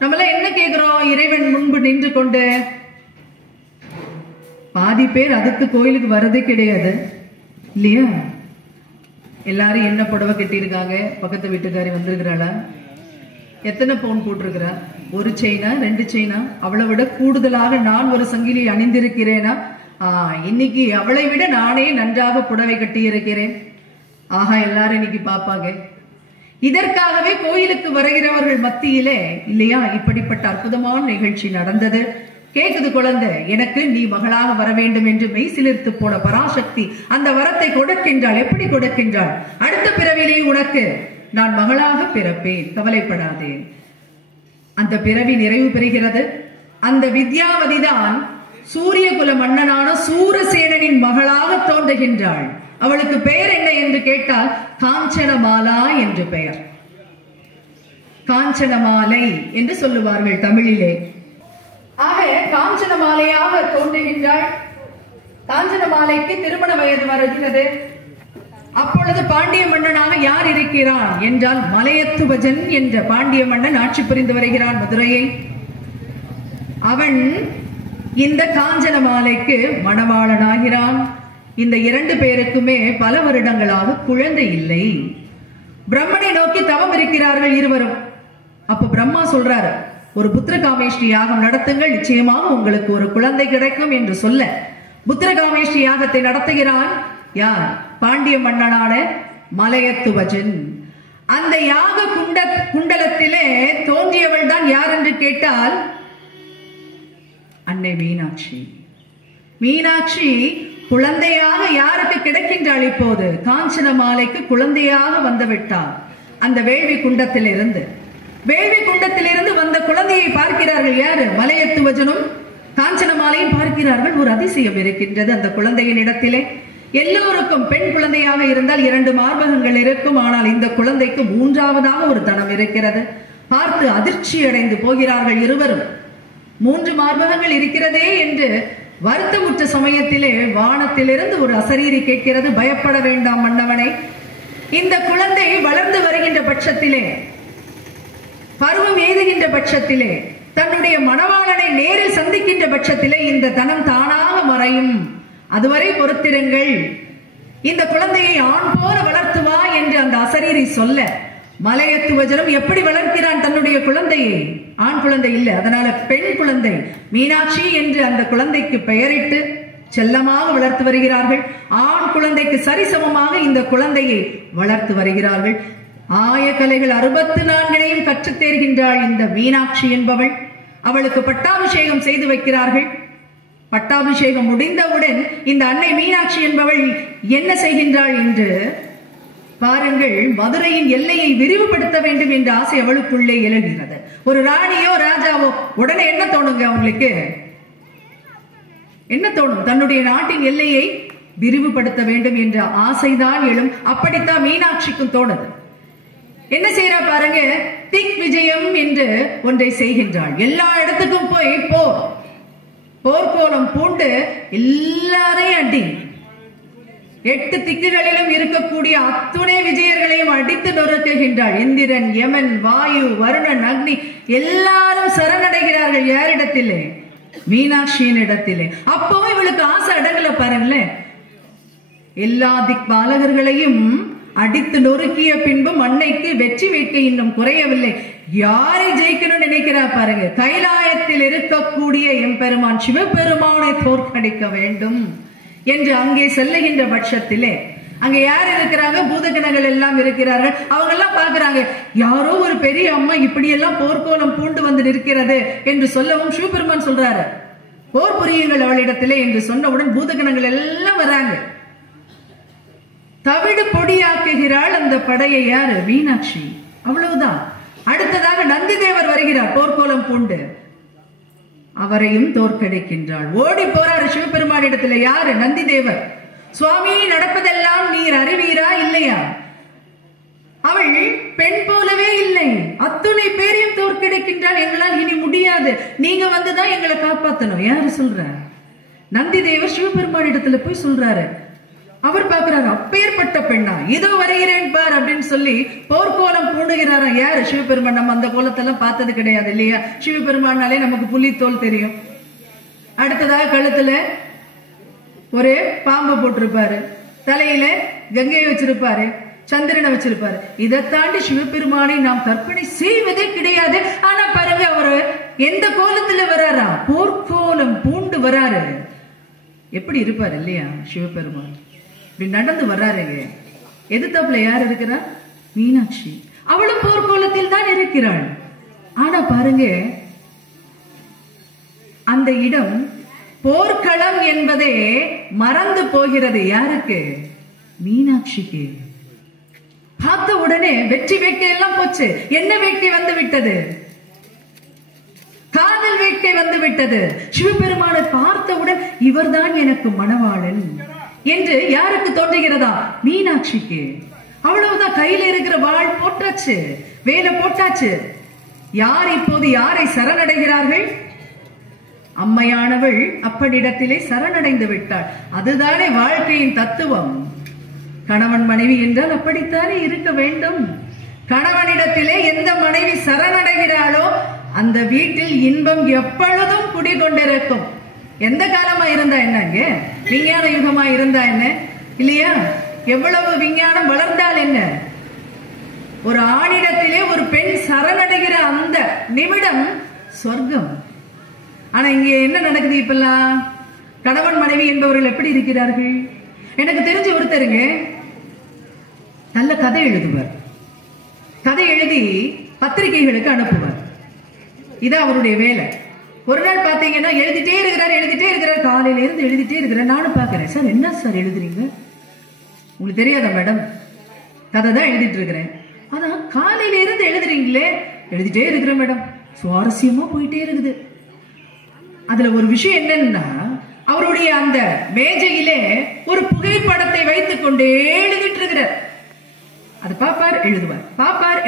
நம்மளாம் என்ன கேட்கிறோம்? இறைவன் முன்பு நின்று கொண்டு. பாதி பேர் அதுக்கு கோயிலுக்கு வர்றதே கிடையாது இல்லையா? எல்லாரும் என்ன புடவை கட்டியிருக்காங்க, பக்கத்து வீட்டுக்காரி வந்திருக்கிறாளா, எத்தனை பவுன் போட்டிருக்கிறா, 1 செயினா 2 செயினா, அவளை விட கூடுதலாக நான் ஒரு சங்கிலி அணிந்திருக்கிறேனா, இன்னைக்கு அவளை விட நானே நன்றாக புடவை கட்டி இருக்கிறேன், ஆஹா எல்லாரும் இன்னைக்கு பாப்பாங்க. இதற்காகவே கோயிலுக்கு வருகிறவர்கள் மத்தியிலே இல்லையா இப்படிப்பட்ட அற்புதமான நிகழ்ச்சி நடந்தது. கேக்குது குழந்தை, எனக்கு நீ மகளாக வர வேண்டும் என்று மெய் சிலிர்த்து போன பராசக்தி அந்த வரத்தை கொடுக்கின்றாள். எப்படி கொடுக்கின்றாள்? அடுத்த பிறவிலே உனக்கு நான் மகளாக பிறப்பேன், கவலைப்படாதே. அந்த பிறவி நிறைவு பெறுகிறது. அந்த வித்யாவதிதான் சூரியகுல மன்னனான சூரசேனனின் மகளாக தோன்றுகின்றாள். அவளுக்கு பெயர் என்ன என்று கேட்டால் காஞ்சனமாலா என்று பெயர். காஞ்சனமாலை என்று சொல்லுவார்கள் தமிழிலே. ஆக காஞ்சனமாலையாக தோன்றுகின்றாள். காஞ்சனமாலைக்கு திருமண வயது வருகிறது. அப்பொழுது பாண்டிய மன்னனாக யார் இருக்கிறான் என்றால் மலையத்துவஜன் என்ற பாண்டிய மன்னன் ஆட்சி புரிந்து வருகிறான் மதுரையை. அவன் இந்த காஞ்சனமாலைக்கு மணவாளனாகிறான். இந்த 2 பேருக்குமே பல வருடங்களாக குழந்தை இல்லை. பிரம்மனை நோக்கி தவம் இருக்கிறார்கள் இருவரும். அப்ப பிரம்மா சொல்றாரு, ஒரு புத்திரகாமேஷ்டி யாகம் நடத்துங்கள், நிச்சயமாக உங்களுக்கு ஒரு குழந்தை கிடைக்கும் என்று சொல்ல புத்திரகாமேஷ்டி யாகத்தை நடத்துகிறான் யார்? பாண்டிய மன்னனான மலையத்துவஜன். அந்த யாக குண்டலத்திலே தோன்றியவள் தான் யார் என்று கேட்டால் அன்னை மீனாட்சி. மீனாட்சி குழந்தையாக யாருக்கு கிடைக்கின்றாள்? இப்போது காஞ்சன மாலைக்கு குழந்தையாக வந்துவிட்டார். அந்த வேள்வி குண்டத்திலிருந்து வந்த குழந்தையை பார்க்கிறார்கள் யாரு? மலையத்துவஜனும் காஞ்சன மாலையும் பார்க்கிறார்கள். ஒரு அதிசயம் இருக்கின்றது அந்த குழந்தையின் இடத்திலே. எல்லோருக்கும் பெண் குழந்தையாக இருந்தால் 2 மார்பகங்கள் இருக்கும். ஆனால் இந்த குழந்தைக்கு 3ஆவதாக ஒரு தனம் இருக்கிறது. பார்த்து அதிர்ச்சி அடைந்து போகிறார்கள் இருவரும். 3 மார்பகங்கள் இருக்கிறதே என்று வருத்தமுற்ற சமயத்திலே வானத்திலிருந்து ஒரு அசரீரி கேட்கிறது, பயப்பட வேண்டாம் மன்னவனே, இந்த குழந்தை வளர்ந்து வருகின்ற பட்சத்திலே, பருவம் எய்துகின்ற பட்சத்திலே, தன்னுடைய மணவாளனை நேரில் சந்திக்கின்ற பட்சத்திலே இந்த தனம் தானாக மறையும், அதுவரை பொறுத்திருங்கள், இந்த குழந்தையை ஆண் போல வளர்த்துவா என்று அந்த அசரீரி சொல்ல, மலையத்துவஜனும் எப்படி வளர்க்கிறான் தன்னுடைய குழந்தையை? ஆண் குழந்தை இல்லை, அதனால பெண் குழந்தை மீனாட்சி என்று அந்த குழந்தைக்கு பெயரிட்டு செல்லமாக வளர்த்து வருகிறார்கள். ஆண் குழந்தைக்கு சரிசமமாக இந்த குழந்தையை வளர்த்து வருகிறார்கள். ஆயக்கலைகள் 64 கற்றுத் தேர்கின்றாள் இந்த மீனாட்சி என்பவள். அவளுக்கு பட்டாபிஷேகம் செய்து வைக்கிறார்கள். பட்டாபிஷேகம் முடிந்தவுடன் இந்த அன்னை மீனாட்சி என்பவள் என்ன செய்கின்றாள் என்று பாருங்கள். மதுரையின் எல்லையை விரிவுபடுத்த வேண்டும் என்ற ஆசை அவளுக்குள்ளே எழுகிறது. ஒரு ராணியோ ராஜாவோ உடனே என்ன தோணுங்க? அவங்களுக்கு என்ன தோணும்? தன்னுடைய நாட்டின் எல்லையை விரிவுபடுத்த வேண்டும் என்ற ஆசைதான் எழும். அப்படித்தான் மீனாட்சிக்கும் தோணுது. என்ன செய்யறா பாருங்க, திக் விஜயம் என்று ஒன்றை செய்கின்றாள். எல்லா இடத்துக்கும் போய் போர்க்கோலம் பூண்டு எல்லாரையும் அடி, 8 திக்குகளிலும் இருக்கக்கூடிய அத்துணை விஜயர்களையும் அடித்து நொறுக்குகின்றாள். இந்திரன், யமன், வாயு, வருணன், அக்னி எல்லாரும் சரணடைகிறார்கள். யாரிடத்திலே? மீனாட்சியின் இடத்திலே. அப்போ இவளுக்கு ஆசை அடங்கல பாருங்களேன். எல்லா திக்பாலகர்களையும் அடித்து நொறுக்கிய பின்பும் அன்னைக்கு வெற்றி வேட்கை இன்னும் குறையவில்லை. யாரை ஜெயிக்கணும்னு நினைக்கிறா பாருங்க. கைலாயத்தில் இருக்கக்கூடிய எம்பெருமான் சிவபெருமானை தோற்கடிக்க வேண்டும் என்று அங்கே செல்லுகின்ற பட்சத்திலே அங்க யார் இருக்கிறாங்க? பூதகணங்கள் எல்லாம் இருக்கிறார்கள். அவங்க எல்லாம் பாக்குறாங்க, யாரோ ஒரு பெரிய அம்மா இப்படி எல்லாம் போர்க்கோலம் பூண்டு வந்து நிற்கிறது என்று சொல்லவும் சிவபெருமான் சொல்றாரு, போர் புரியுங்கள் அவளிடத்திலே என்று சொன்னவுடன் பூதகணங்கள் எல்லாம் வராங்க. தவிடு பொடியாக்குகிறாள் அந்த படையை யாரு? மீனாட்சி. அவ்வளவுதான். அடுத்ததாக நந்தி தேவர் வருகிறார் போர்க்கோலம் பூண்டு, அவரையும் தோற்கடிக்கின்றாள். ஓடி போறாரு சிவபெருமான் இடத்துல. யாரு? நந்தி தேவர். சுவாமி, நடப்பதெல்லாம் நீர் அறிவீரா இல்லையா? அவள் பெண் போலவே இல்லை, அத்துணை பேரையும் தோற்கடிக்கின்றாள். எங்களால் இனி முடியாது, நீங்க வந்துதான் எங்களை காப்பாத்தணும். யாரு சொல்ற? நந்தி தேவர் சிவபெருமான் இடத்துல போய் சொல்றாரு. அவர் பார்க்கிறாரு, அப்பேற்பட்ட பெண்ணா, இதோ வருகிறேன் பார் அப்படின்னு சொல்லி போர்க்கோலம் பூண்டுகிறாரா. யாரு? சிவபெருமான். நம்ம அந்த கோலத்தெல்லாம் பார்த்தது கிடையாது இல்லையா? சிவபெருமானாலே நமக்கு புலித்தோல் தெரியும். அடுத்ததாக கழுத்துல ஒரு பாம்பு போட்டிருப்பாரு, தலையில கங்கையை வச்சிருப்பாரு, சந்திரனை வச்சிருப்பாரு. இதை தாண்டி சிவபெருமானை நாம் கற்பனை செய்வதே கிடையாது. ஆனா பாருங்க, அவரு எந்த கோலத்துல வராரா? போர்க்கோலம் பூண்டு வராரு. எப்படி இருப்பாரு இல்லையா சிவபெருமான்? இப்படி நடந்து வர்றாரு. எதிர்த்தாப்புல யார் இருக்கிறா? மீனாட்சி. அவளும் போர்க்கோலத்தில் தான் இருக்கிறாள். ஆனா பாருங்க, அந்த இடம் போர்க்களம் என்பதே மறந்து போகிறது. யாருக்கு? மீனாட்சிக்கு. பார்த்த உடனே வெற்றி வேட்கை எல்லாம் போச்சு. என்ன வேட்கை வந்து விட்டது? காதல் வேட்கை வந்து விட்டது. சிவபெருமானை பார்த்தவுடன் இவர்தான் எனக்கு மணவாளன் என்று யாருக்கு தோன்றுகிறதா? மீனாட்சிக்கு. அவ்வளவுதான். கையில இருக்கிற வாழ் போட்டாச்சு, வேலை போட்டாச்சு. யார் இப்போது யாரை சரணடைகிறார்கள்? அம்மையானவள் அப்பனிடத்திலே சரணடைந்து விட்டாள். அதுதானே வாழ்க்கையின் தத்துவம். கணவன் மனைவி என்றால் அப்படித்தானே இருக்க வேண்டும். கணவனிடத்திலே எந்த மனைவி சரணடைகிறாளோ அந்த வீட்டில் இன்பம் எப்பொழுதும் குடிகொண்டிருக்கும். எந்த காலமா இருந்தா என்னங்க? விஞ்ஞான யுகமா இருந்தா என்ன இல்லையா? எவ்வளவு விஞ்ஞானம் வளர்ந்தால் என்ன? ஒரு ஆணிடத்திலே ஒரு பெண் சரணடைகிற அந்த நிமிடம் சொர்க்கம். ஆனா இங்க என்ன நடக்குது இப்பெல்லாம்? கணவன் மனைவி என்பவர்கள் எப்படி இருக்கிறார்கள்? எனக்கு தெரிஞ்ச ஒருத்தருங்க நல்ல கதை எழுதுவார். கதை எழுதி பத்திரிகைகளுக்கு அனுப்புவார். இது அவருடைய வேலை. ஒரு நாள் பாத்தீங்கன்னா எழுதிட்டே இருக்கிறார், காலையில இருந்து எழுதிட்டே இருக்கிறார். நானும் பாக்குறேன், சார் என்ன சார் எழுதுறீங்க? உங்களுக்கு தெரியாதா மேடம்? கதை தான் எழுதிட்டு இருக்கிறேன். அதான் காலையில இருந்து எழுதுறீங்களே? எழுதிட்டே இருக்கிறேன் மேடம், சுவாரஸ்யமா போயிட்டே இருக்குது. அதுல ஒரு விஷயம் என்னன்னா, அவருடைய அந்த மேஜையிலே ஒரு புகைப்படத்தை வைத்துக் கொண்டே எழுதிட்டு இருக்கிறார். அது பாப்பார்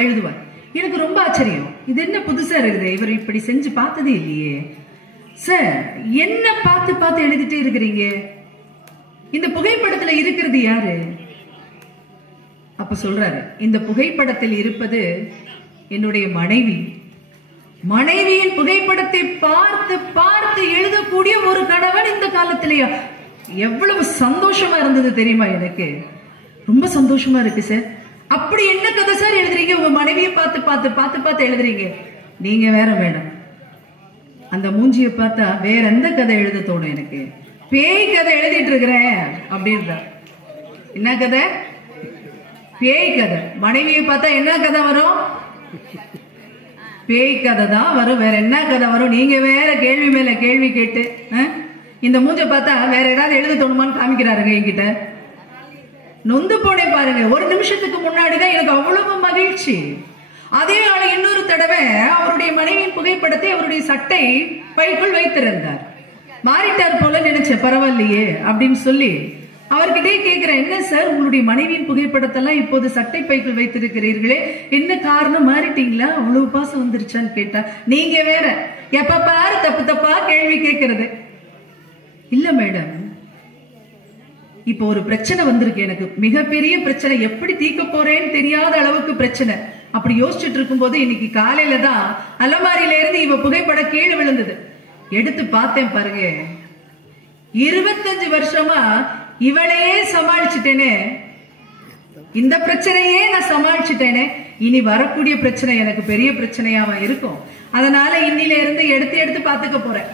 எழுதுவார். எனக்கு ரொம்ப ஆச்சரியம், இது என்ன புதுசா இருக்குது, இவர் இப்படி செஞ்சு பார்த்ததே இல்லையே. சார் என்ன பார்த்து எழுதிட்டே இருக்கிறீங்க? இந்த புகைப்படத்துல இருக்கிறது யாரு? அப்ப சொல்றாரு, இந்த புகைப்படத்தில் இருப்பது என்னுடைய மனைவி. மனைவியின் புகைப்படத்தை பார்த்து எழுதக்கூடிய ஒரு கணவன் இந்த காலத்திலேயா? எவ்வளவு சந்தோஷமா இருந்தது தெரியுமா? எனக்கு ரொம்ப சந்தோஷமா இருக்கு சார். அப்படி என்ன கதை சார் எழுதுறீங்க? உங்க மனைவியை பார்த்து எழுதுறீங்க. நீங்க வேற மேடம், அந்த மூஞ்சியை பார்த்தா வேற எந்த கதை எழுத தோணும் எனக்கு? பேய் கதை எழுதிட்டு இருக்கிறேன் அப்படின்ற. என்ன கதை? பேய் கதை. மனைவியை பார்த்தா என்ன கதை வரும்? பேய் கதை தான் வரும். வேற என்ன கதை வரும்? நீங்க வேற கேள்வி மேல கேள்வி கேட்டு இந்த மூஞ்ச பார்த்தா வேற ஏதாவது எழுத தோணுமான்னு காமிக்கிறாருங்க என்கிட்ட. நொந்து போனே பாருங்க. ஒரு நிமிஷத்துக்கு முன்னாடிதான் எனக்கு அவ்வளவு மகிழ்ச்சி. அதே ஆளு இன்னொரு தடவை அவருடைய மனைவியின் புகைப்படத்தை அவருடைய சட்டை பைக்குள் வைத்திருந்தார். மாறிட்டார் போல நினைச்சேன், பரவாயில்லையே அப்படின்னு சொல்லி அவர்கிட்டே கேட்கிறேன், என்ன சார் உங்களுடைய மனைவியின் புகைப்படத்தெல்லாம் இப்போது சட்டை பைக்குள் வைத்திருக்கிறீர்களே, என்ன காரணம், மாறிட்டீங்களா, அவ்வளவு பாசம் வந்துருச்சான்னு கேட்டா, நீங்க வேற எப்ப பாரு தப்பா கேள்வி கேட்கறது. இல்ல மேடம், இப்போ ஒரு பிரச்சனை வந்திருக்கு எனக்கு, மிகப்பெரிய பிரச்சனை, எப்படி தீர்க்க போறேன்னு தெரியாத அளவுக்கு பிரச்சனை. அப்படி யோசிச்சுட்டு இருக்கும் போது இன்னைக்கு காலையில தான் அலமாரியில இருந்து இவ புகைப்படம் கீழே விழுந்தது. எடுத்து பார்த்தேன் பாருங்க. 25 வருஷமா இவளையே சமாளிச்சுட்டேனே, இந்த பிரச்சனையே நான் சமாளிச்சுட்டேனே, இனி வரக்கூடிய பிரச்சனை எனக்கு பெரிய பிரச்சனையாவா இருக்கும். அதனால இன்னில இருந்து எடுத்து பாத்துக்க போறேன்.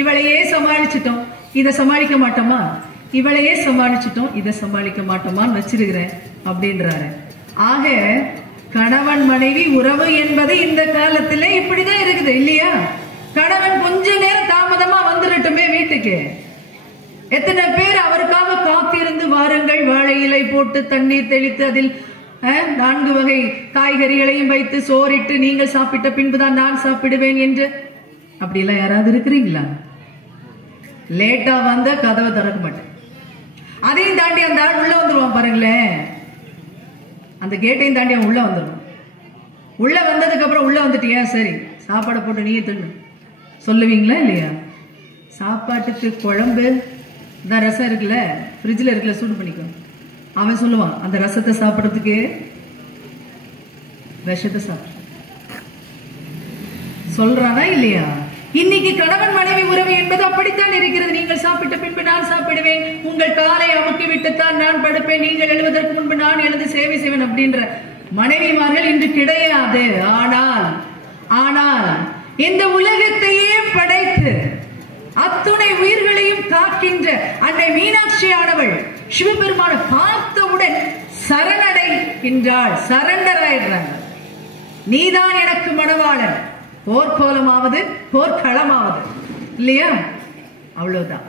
இவளையே சமாளிச்சுட்டோம், இதை சமாளிக்க மாட்டோமா, இவளையே சமாளிச்சுட்டோம், இதை சமாளிக்க மாட்டோமான்னு வச்சிருக்கிறேன் அப்படின்றாரு. ஆக கணவன் மனைவி உறவு என்பது இந்த காலத்துல இப்படிதான் இருக்குது இல்லையா? கணவன் கொஞ்ச நேரம் தாமதமா வந்துடட்டுமே வீட்டுக்கு, எத்தனை பேர் அவருக்காக காத்திருந்து வாருங்கள், வாழை இலை போட்டு தண்ணீர் தெளித்து அதில் 4 வகை காய்கறிகளையும் வைத்து சோறிட்டு நீங்கள் சாப்பிட்ட பின்புதான் நான் சாப்பிடுவேன் என்று. அப்படி எல்லாம் யாராவது இருக்கிறீங்களா? லேட்டா வந்த கதவை திறக்க மாட்டேன். அதையும் தாண்டி அந்த ஆள் உள்ள வந்துருவான் பாருங்களேன், அந்த கேட்டையும் தாண்டி அவன் உள்ள வந்துருவான். உள்ள வந்ததுக்கு அப்புறம் உள்ள வந்துட்டியா, சரி சாப்பாடை போட்டு நீயே தின்னு சொல்லுவீங்களா இல்லையா? சாப்பாட்டுக்கு குழம்பு இந்த ரசம் இருக்குல்ல, ஃப்ரிட்ஜில் இருக்குல்ல, சூடு பண்ணிக்கோ. அவன் சொல்லுவான், அந்த ரசத்தை சாப்பிட்றதுக்கு விஷத்தை சாப்பிட சொல்றானா இல்லையா? இன்னைக்கு கணவன் மனைவி உறவு என்பது அப்படித்தான் இருக்கிறது. நீங்கள் சாப்பிட்ட பின்பு நான் சாப்பிடுவேன், உங்கள் காலை அமுக்கி விட்டுத்தான் நான் படுப்பேன், நீங்கள் எழுவதற்கு முன்பு நான் எழுந்து சேவை செய்வேன் அப்படின்ற மனைவிமார்கள் இன்று கிடையாது. ஆனால் இந்த உலகத்தையே படைத்து அத்துணை உயிர்களையும் காக்கின்ற அன்னை மீனாட்சி ஆனவள் சிவபெருமான பார்த்தவுடன் சரணடைகின்றாள், சரண்டர் ஆயிடுறாங்க. நீதான் எனக்கு மணவாளன், போர்க்கோலமாவது போர்க்களமாவது இல்லையா? அவ்வளவுதான்.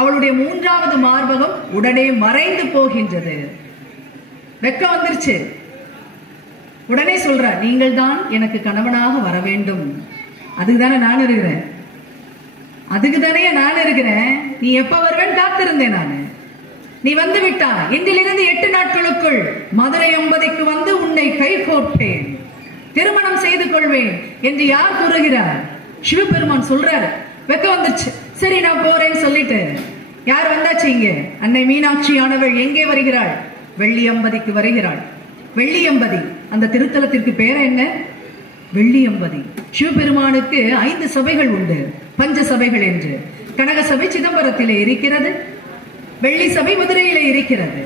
அவளுடைய 3வது மார்பகம் உடனே மறைந்து போகின்றது. வெக்கம் வந்துருச்சு. உடனே சொல்ற, நீங்கள் தான் எனக்கு கணவனாக வர வேண்டும். அதுக்குதானே நான் இருக்கிறேன், அதுக்குதானே நான் இருக்கிறேன். நீ எப்ப வருவேன் காத்திருந்தேன் நானு. நீ வந்து விட்டாய். இன்றிலிருந்து 8 நாட்களுக்குள் மதுரை 80க்கு வந்து உன்னை கை கோர்ப்பேன், திருமணம் செய்து கொள்வேன் என்று யார் கூறுகிறார்? சிவபெருமான் சொல்றாரு. வெக்க வந்துச்சு. சரி நான் போறேன்னு சொல்லிட்டு யார் வந்தாச்சு? இங்க அன்னை மீனாட்சி ஆனவள் எங்கே வருகிறாள்? வெள்ளியம்பதிக்கு வருகிறாள். வெள்ளியம்பதி அந்த திருத்தலத்திற்கு பேர் என்ன? வெள்ளியம்பதி. சிவபெருமானுக்கு 5 சபைகள் உண்டு, பஞ்ச சபைகள் என்று. கனக சபை சிதம்பரத்திலே இருக்கிறது, வெள்ளி சபை மதுரையிலே இருக்கிறது,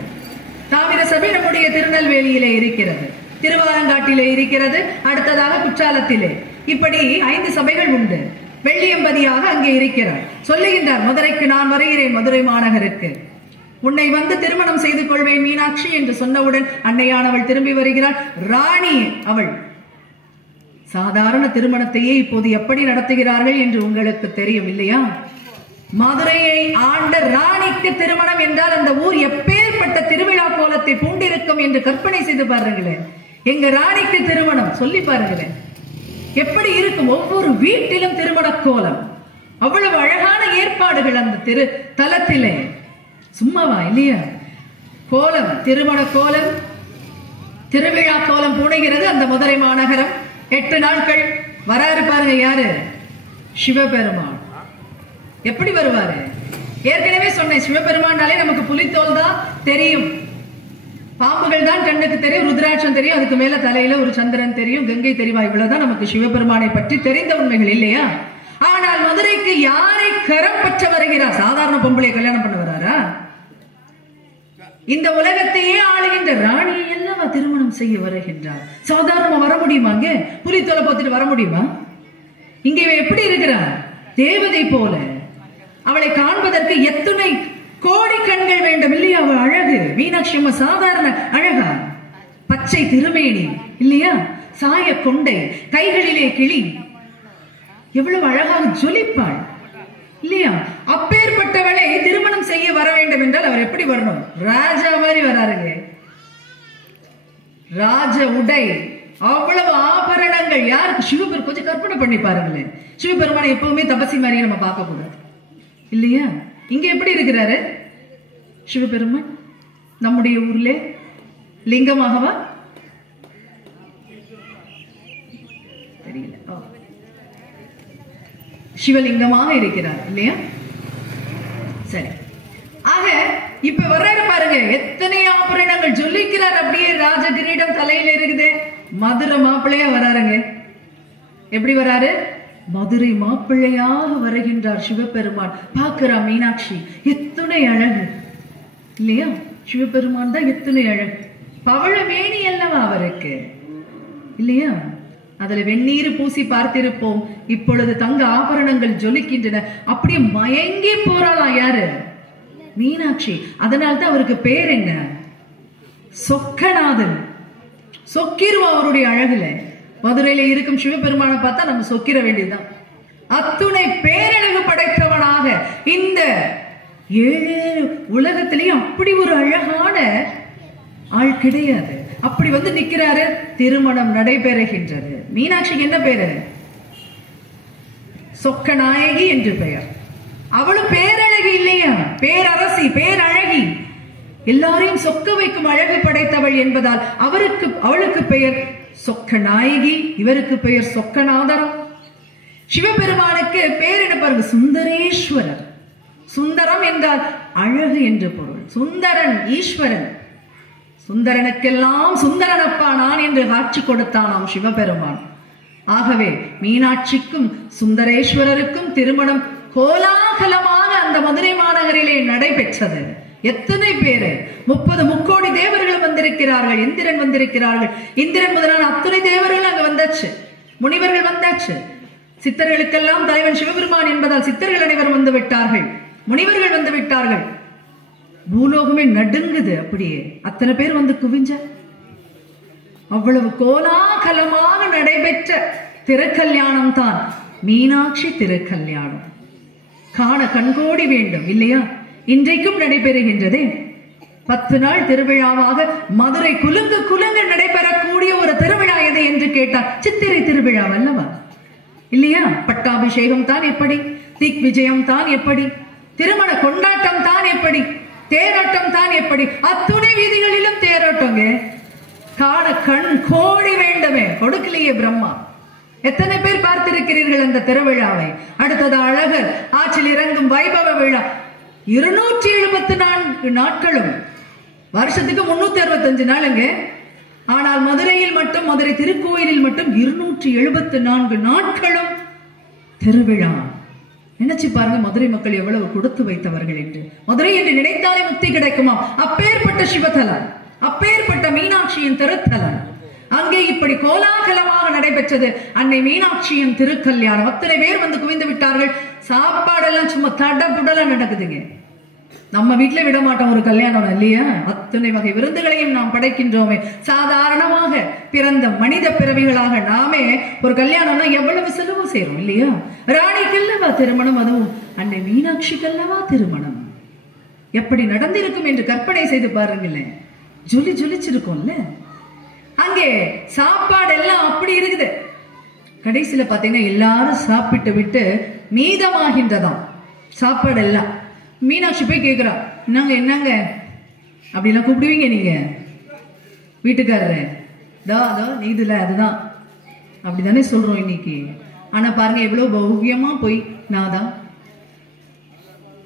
தாமிர சபை நம்முடைய திருநெல்வேலியிலே இருக்கிறது, திருவாலங்காட்டிலே இருக்கிறது, அடுத்ததாக குற்றாலத்திலே. இப்படி 5 சபைகள் உண்டு. வெள்ளியம்பதியாக அங்கே இருக்கிறார். சொல்லுகின்றார், மதுரைக்கு நான் வருகிறேன், மதுரை மாநகருக்கு உன்னை வந்து திருமணம் செய்து கொள்வேன் மீனாட்சி என்று சொன்னவுடன் அன்னையானவள் திரும்பி வருகிறாள். ராணி அவள். சாதாரண திருமணத்தையே இப்போது எப்படி நடத்துகிறார்கள் என்று உங்களுக்கு தெரியும் இல்லையா? மதுரையை ஆண்ட ராணிக்கு திருமணம் என்றால் அந்த ஊர் எப்பேற்பட்ட திருவிழா கோலத்தை பூண்டிருக்கும் என்று கற்பனை செய்து பாருங்களேன். எங்க ராணிக்கு திருமணம் சொல்லி பாருங்களேன், எப்படி இருக்கும். ஒவ்வொரு வீட்டிலும் திருமண கோலம், அவ்வளவு அழகான ஏற்பாடுகள் அந்த திரு தலத்திலே. சும்மாவா இல்லையா? கோலம், திருமண கோலம், திருவிழா கோலம் பூணுகிறது அந்த மதுரை மாநகரம். 8 நாட்கள் வராரு பாருங்க. யாரு? சிவபெருமான். எப்படி வருவாரு? ஏற்கனவே சொன்னேன், சிவபெருமானாலே நமக்கு புலித்தோல் தான் தெரியும், பாம்புகள் தான் கண்ணுக்கு தெரியும், ருத்ராட்சம் தெரியும், அதுக்கு மேல தலையில ஒரு சந்திரன் தெரியும், கங்கை தெரியுமா, இவ்வளவுதான் நமக்கு சிவபெருமானை பற்றி தெரிந்த உண்மைகள் இல்லையா? ஆனால் மதுரைக்கு யாரை கரம் பற்ற வருகிறார்? சாதாரண பொம்பளை கல்யாணம் பண்ண வராரா? இந்த உலகத்தையே ஆளுகின்ற ராணியை எல்லாம் திருமணம் செய்ய வருகின்றார். சாதாரணமா வர முடியுமா? அங்கே புலித்தோலை போத்துட்டு வர முடியுமா? இங்கே எப்படி இருக்கிறார்? தேவதை போல. அவளை காண்பதற்கு எத்தனை கோடி கண்கள் வேண்டும் இல்லையா? அவள் அழகு. மீனாட்சி அம்மா சாதாரண அழகா? பச்சை திருமேனி இல்லையா? சாய கொண்டை, கைகளிலே கிளி, எவ்வளவு அழகாக ஜொலிப்பாள் இல்லையா? அப்பேற்பட்டவளை திருமணம் செய்ய வர வேண்டும் என்றால் அவர் எப்படி வரணும்? ராஜா மாதிரி வராருங்க. ராஜ உடை, அவ்வளவு ஆபரணங்கள். யாருக்கு? சிவபெருமான். கொஞ்சம் கற்பனை பண்ணி பாருங்களேன். சிவபெருமானை எப்பவுமே தபசி மாதிரி நம்ம பார்க்க கூடாது இல்லையா? இங்க எப்படி இருக்கிறாரு சிவபெருமான்? நம்முடைய ஊர்ல லிங்கமாகவா? தெரியல. சிவலிங்கமாக இருக்கிறார் இல்லையா? சரி. ஆக இப்ப வர்றாரு பாருங்க, எத்தனை ஆபரணங்கள் ஜொலிக்கிறார். அப்படியே ராஜ கிரீடம் தலையில இருக்குது. மதுரை மாப்பிள்ளையா வராருங்க. எப்படி வராரு? மதுரை மாப்பிள்ளையாக வருகின்றார் சிவபெருமான். பார்க்கிறா மீனாட்சி, எத்தனை அழகு இல்லையா? சிவபெருமான் தான் எத்தனை அழகு. பவழ மேனி அல்லவா அவருக்கு இல்லையா? அதுல வெந்நீர் பூசி பார்த்திருப்போம். இப்பொழுது தங்க ஆபரணங்கள் ஜொலிக்கின்றன. அப்படியே மயங்கி போறாளா யாரு? மீனாட்சி. அதனால்தான் அவருக்கு பேர் என்ன? சொக்கநாதன். சொக்கிருவா அவருடைய அழகுல. மதுரையில இருக்கும் சிவபெருமானை பார்த்தா நம்ம சொக்கிர வேண்டியதுதான். அத்துணை பேரழகு படைத்தவனாக இந்த 7 உலகத்திலேயும் அப்படி ஒரு அழகான ஆள் கிடையாது. அப்படி வந்து நிக்கிறாரு. திருமணம் நடைபெறுகின்றது. மீனாட்சிக்கு என்ன பேரு? சொக்கநாயகி என்று பெயர். அவளும் பேரழகி இல்லையா? பேரரசி, பேரழகி, எல்லாரையும் சொக்க வைக்கும் அழகு படைத்தவள் என்பதால் அவளுக்கு பெயர் சொக்கநாயகி, இவருக்கு பெயர் சொக்கநாதரம். சிவபெருமானுக்கு பேர் என்ன பாருங்க? சுந்தரேஸ்வரர். சுந்தரம் என்றால் அழகு என்று பொருள். சுந்தரன் ஈஸ்வரன். சுந்தரனுக்கெல்லாம் சுந்தரனப்பா நான் என்று காட்சி கொடுத்தானாம் சிவபெருமான். ஆகவே மீனாட்சிக்கும் சுந்தரேஸ்வரருக்கும் திருமணம் கோலாகலமாக அந்த மதுரை மாநகரிலே நடைபெற்றது. எத்தனை பேரு? 30 முக்கோடி தேவர்களும் வந்திருக்கிறார்கள். இந்திரன் வந்திருக்கிறார்கள். இந்திரன் முதலான அத்துணை தேவர்கள் அங்கு வந்தாச்சு. முனிவர்கள் வந்தாச்சு. சித்தர்களுக்கெல்லாம் தலைவன் சிவபெருமான் என்பதால் சித்தர்கள் அனைவரும் வந்து விட்டார்கள். முனிவர்கள் வந்து விட்டார்கள். பூலோகமே நடுங்குது. அப்படியே அத்தனை பேர் வந்து குவிஞ்ச அவ்வளவு கோலாகலமாக நடைபெற்ற திருக்கல்யாணம் தான் மீனாட்சி திருக்கல்யாணம். காண கண்கோடி வேண்டும் இல்லையா? இன்றைக்கும் நடைபெறுகின்றதே. 10 நாள் திருவிழாவாக மதுரை குலுங்கு குலுங்கு நடைபெறக்கூடிய ஒரு திருவிழா எது என்று கேட்டால் சித்திரை திருவிழா அல்லவா இல்லையா? பட்டாபிஷேகம் தான் எப்படி, திக் விஜயம் தான் எப்படி, திருமண கொண்டாட்டம் தான் எப்படி, தேரோட்டம் தான் எப்படி, அத்துணை வீதிகளிலும் தேரோட்டங்க. காண கண் கோடி வேண்டுமே. கொடுக்கலையே பிரம்மா. எத்தனை பேர் பார்த்திருக்கிறீர்கள் அந்த திருவிழாவை? அடுத்தது அழகர் ஆற்றில் இறங்கும் வைபவ விழா. 274 நாட்களும், வருஷத்துக்கு 365 நாளுங்க. ஆனால் மதுரையில் மட்டும், மதுரை திருக்கோயிலில் மட்டும் 274 நாட்களும் திருவிழா. நினைச்சு பாருங்க மதுரை மக்கள் எவ்வளவு கொடுத்து வைத்தவர்கள் என்று. மதுரை என்று நினைத்தாலே முக்தி கிடைக்குமா? அப்பேற்பட்ட சிவத்தலம், அப்பேற்பட்ட மீனாட்சியின் திருத்தலம். அங்கே இப்படி கோலாகலமாக நடைபெற்றது அன்னை மீனாட்சியின் திருக்கல்யாணம். அத்தனை பேர் வந்து குவிந்து விட்டார்கள். சாப்பாடெல்லாம் சும்மா தடபுடலா நடக்குதுங்க. நம்ம வீட்டுல விட மாட்டோம் ஒரு கல்யாணம் இல்லையா? அத்தனை வகை விருந்துகளையும் நாம் படைக்கின்றோமே. சாதாரணமாக பிறந்த மனித பிறவிகளாக நாமே ஒரு கல்யாணம்னா எவ்வளவு செலவு செய்யறோம் இல்லையா? ராணிக்கல்லவா திருமணம், அதுவும் அன்னை மீனாட்சிக்கல்லவா திருமணம். எப்படி நடந்திருக்கும் என்று கற்பனை செய்து பாருங்களேன். ஜொலி ஜொலிச்சிருக்கும்ல. அங்கே சாப்பாடு எல்லாம் அப்படி இருக்குது. கடைசியில பாத்தீங்கன்னா எல்லாரும் சாப்பிட்டு விட்டு மீதமாகின்றதாம் சாப்பாடு எல்லாம். மீனாட்சி போய் கேக்குறா, என்னங்க என்னங்க அப்படிலாம் கூப்பிடுவீங்க நீங்க வீட்டுக்காரரு? நீதுல அதுதான் அப்படிதானே சொல்றோம் இன்னைக்கு. ஆனா பாருங்க எவ்வளவு பௌகியமா போய்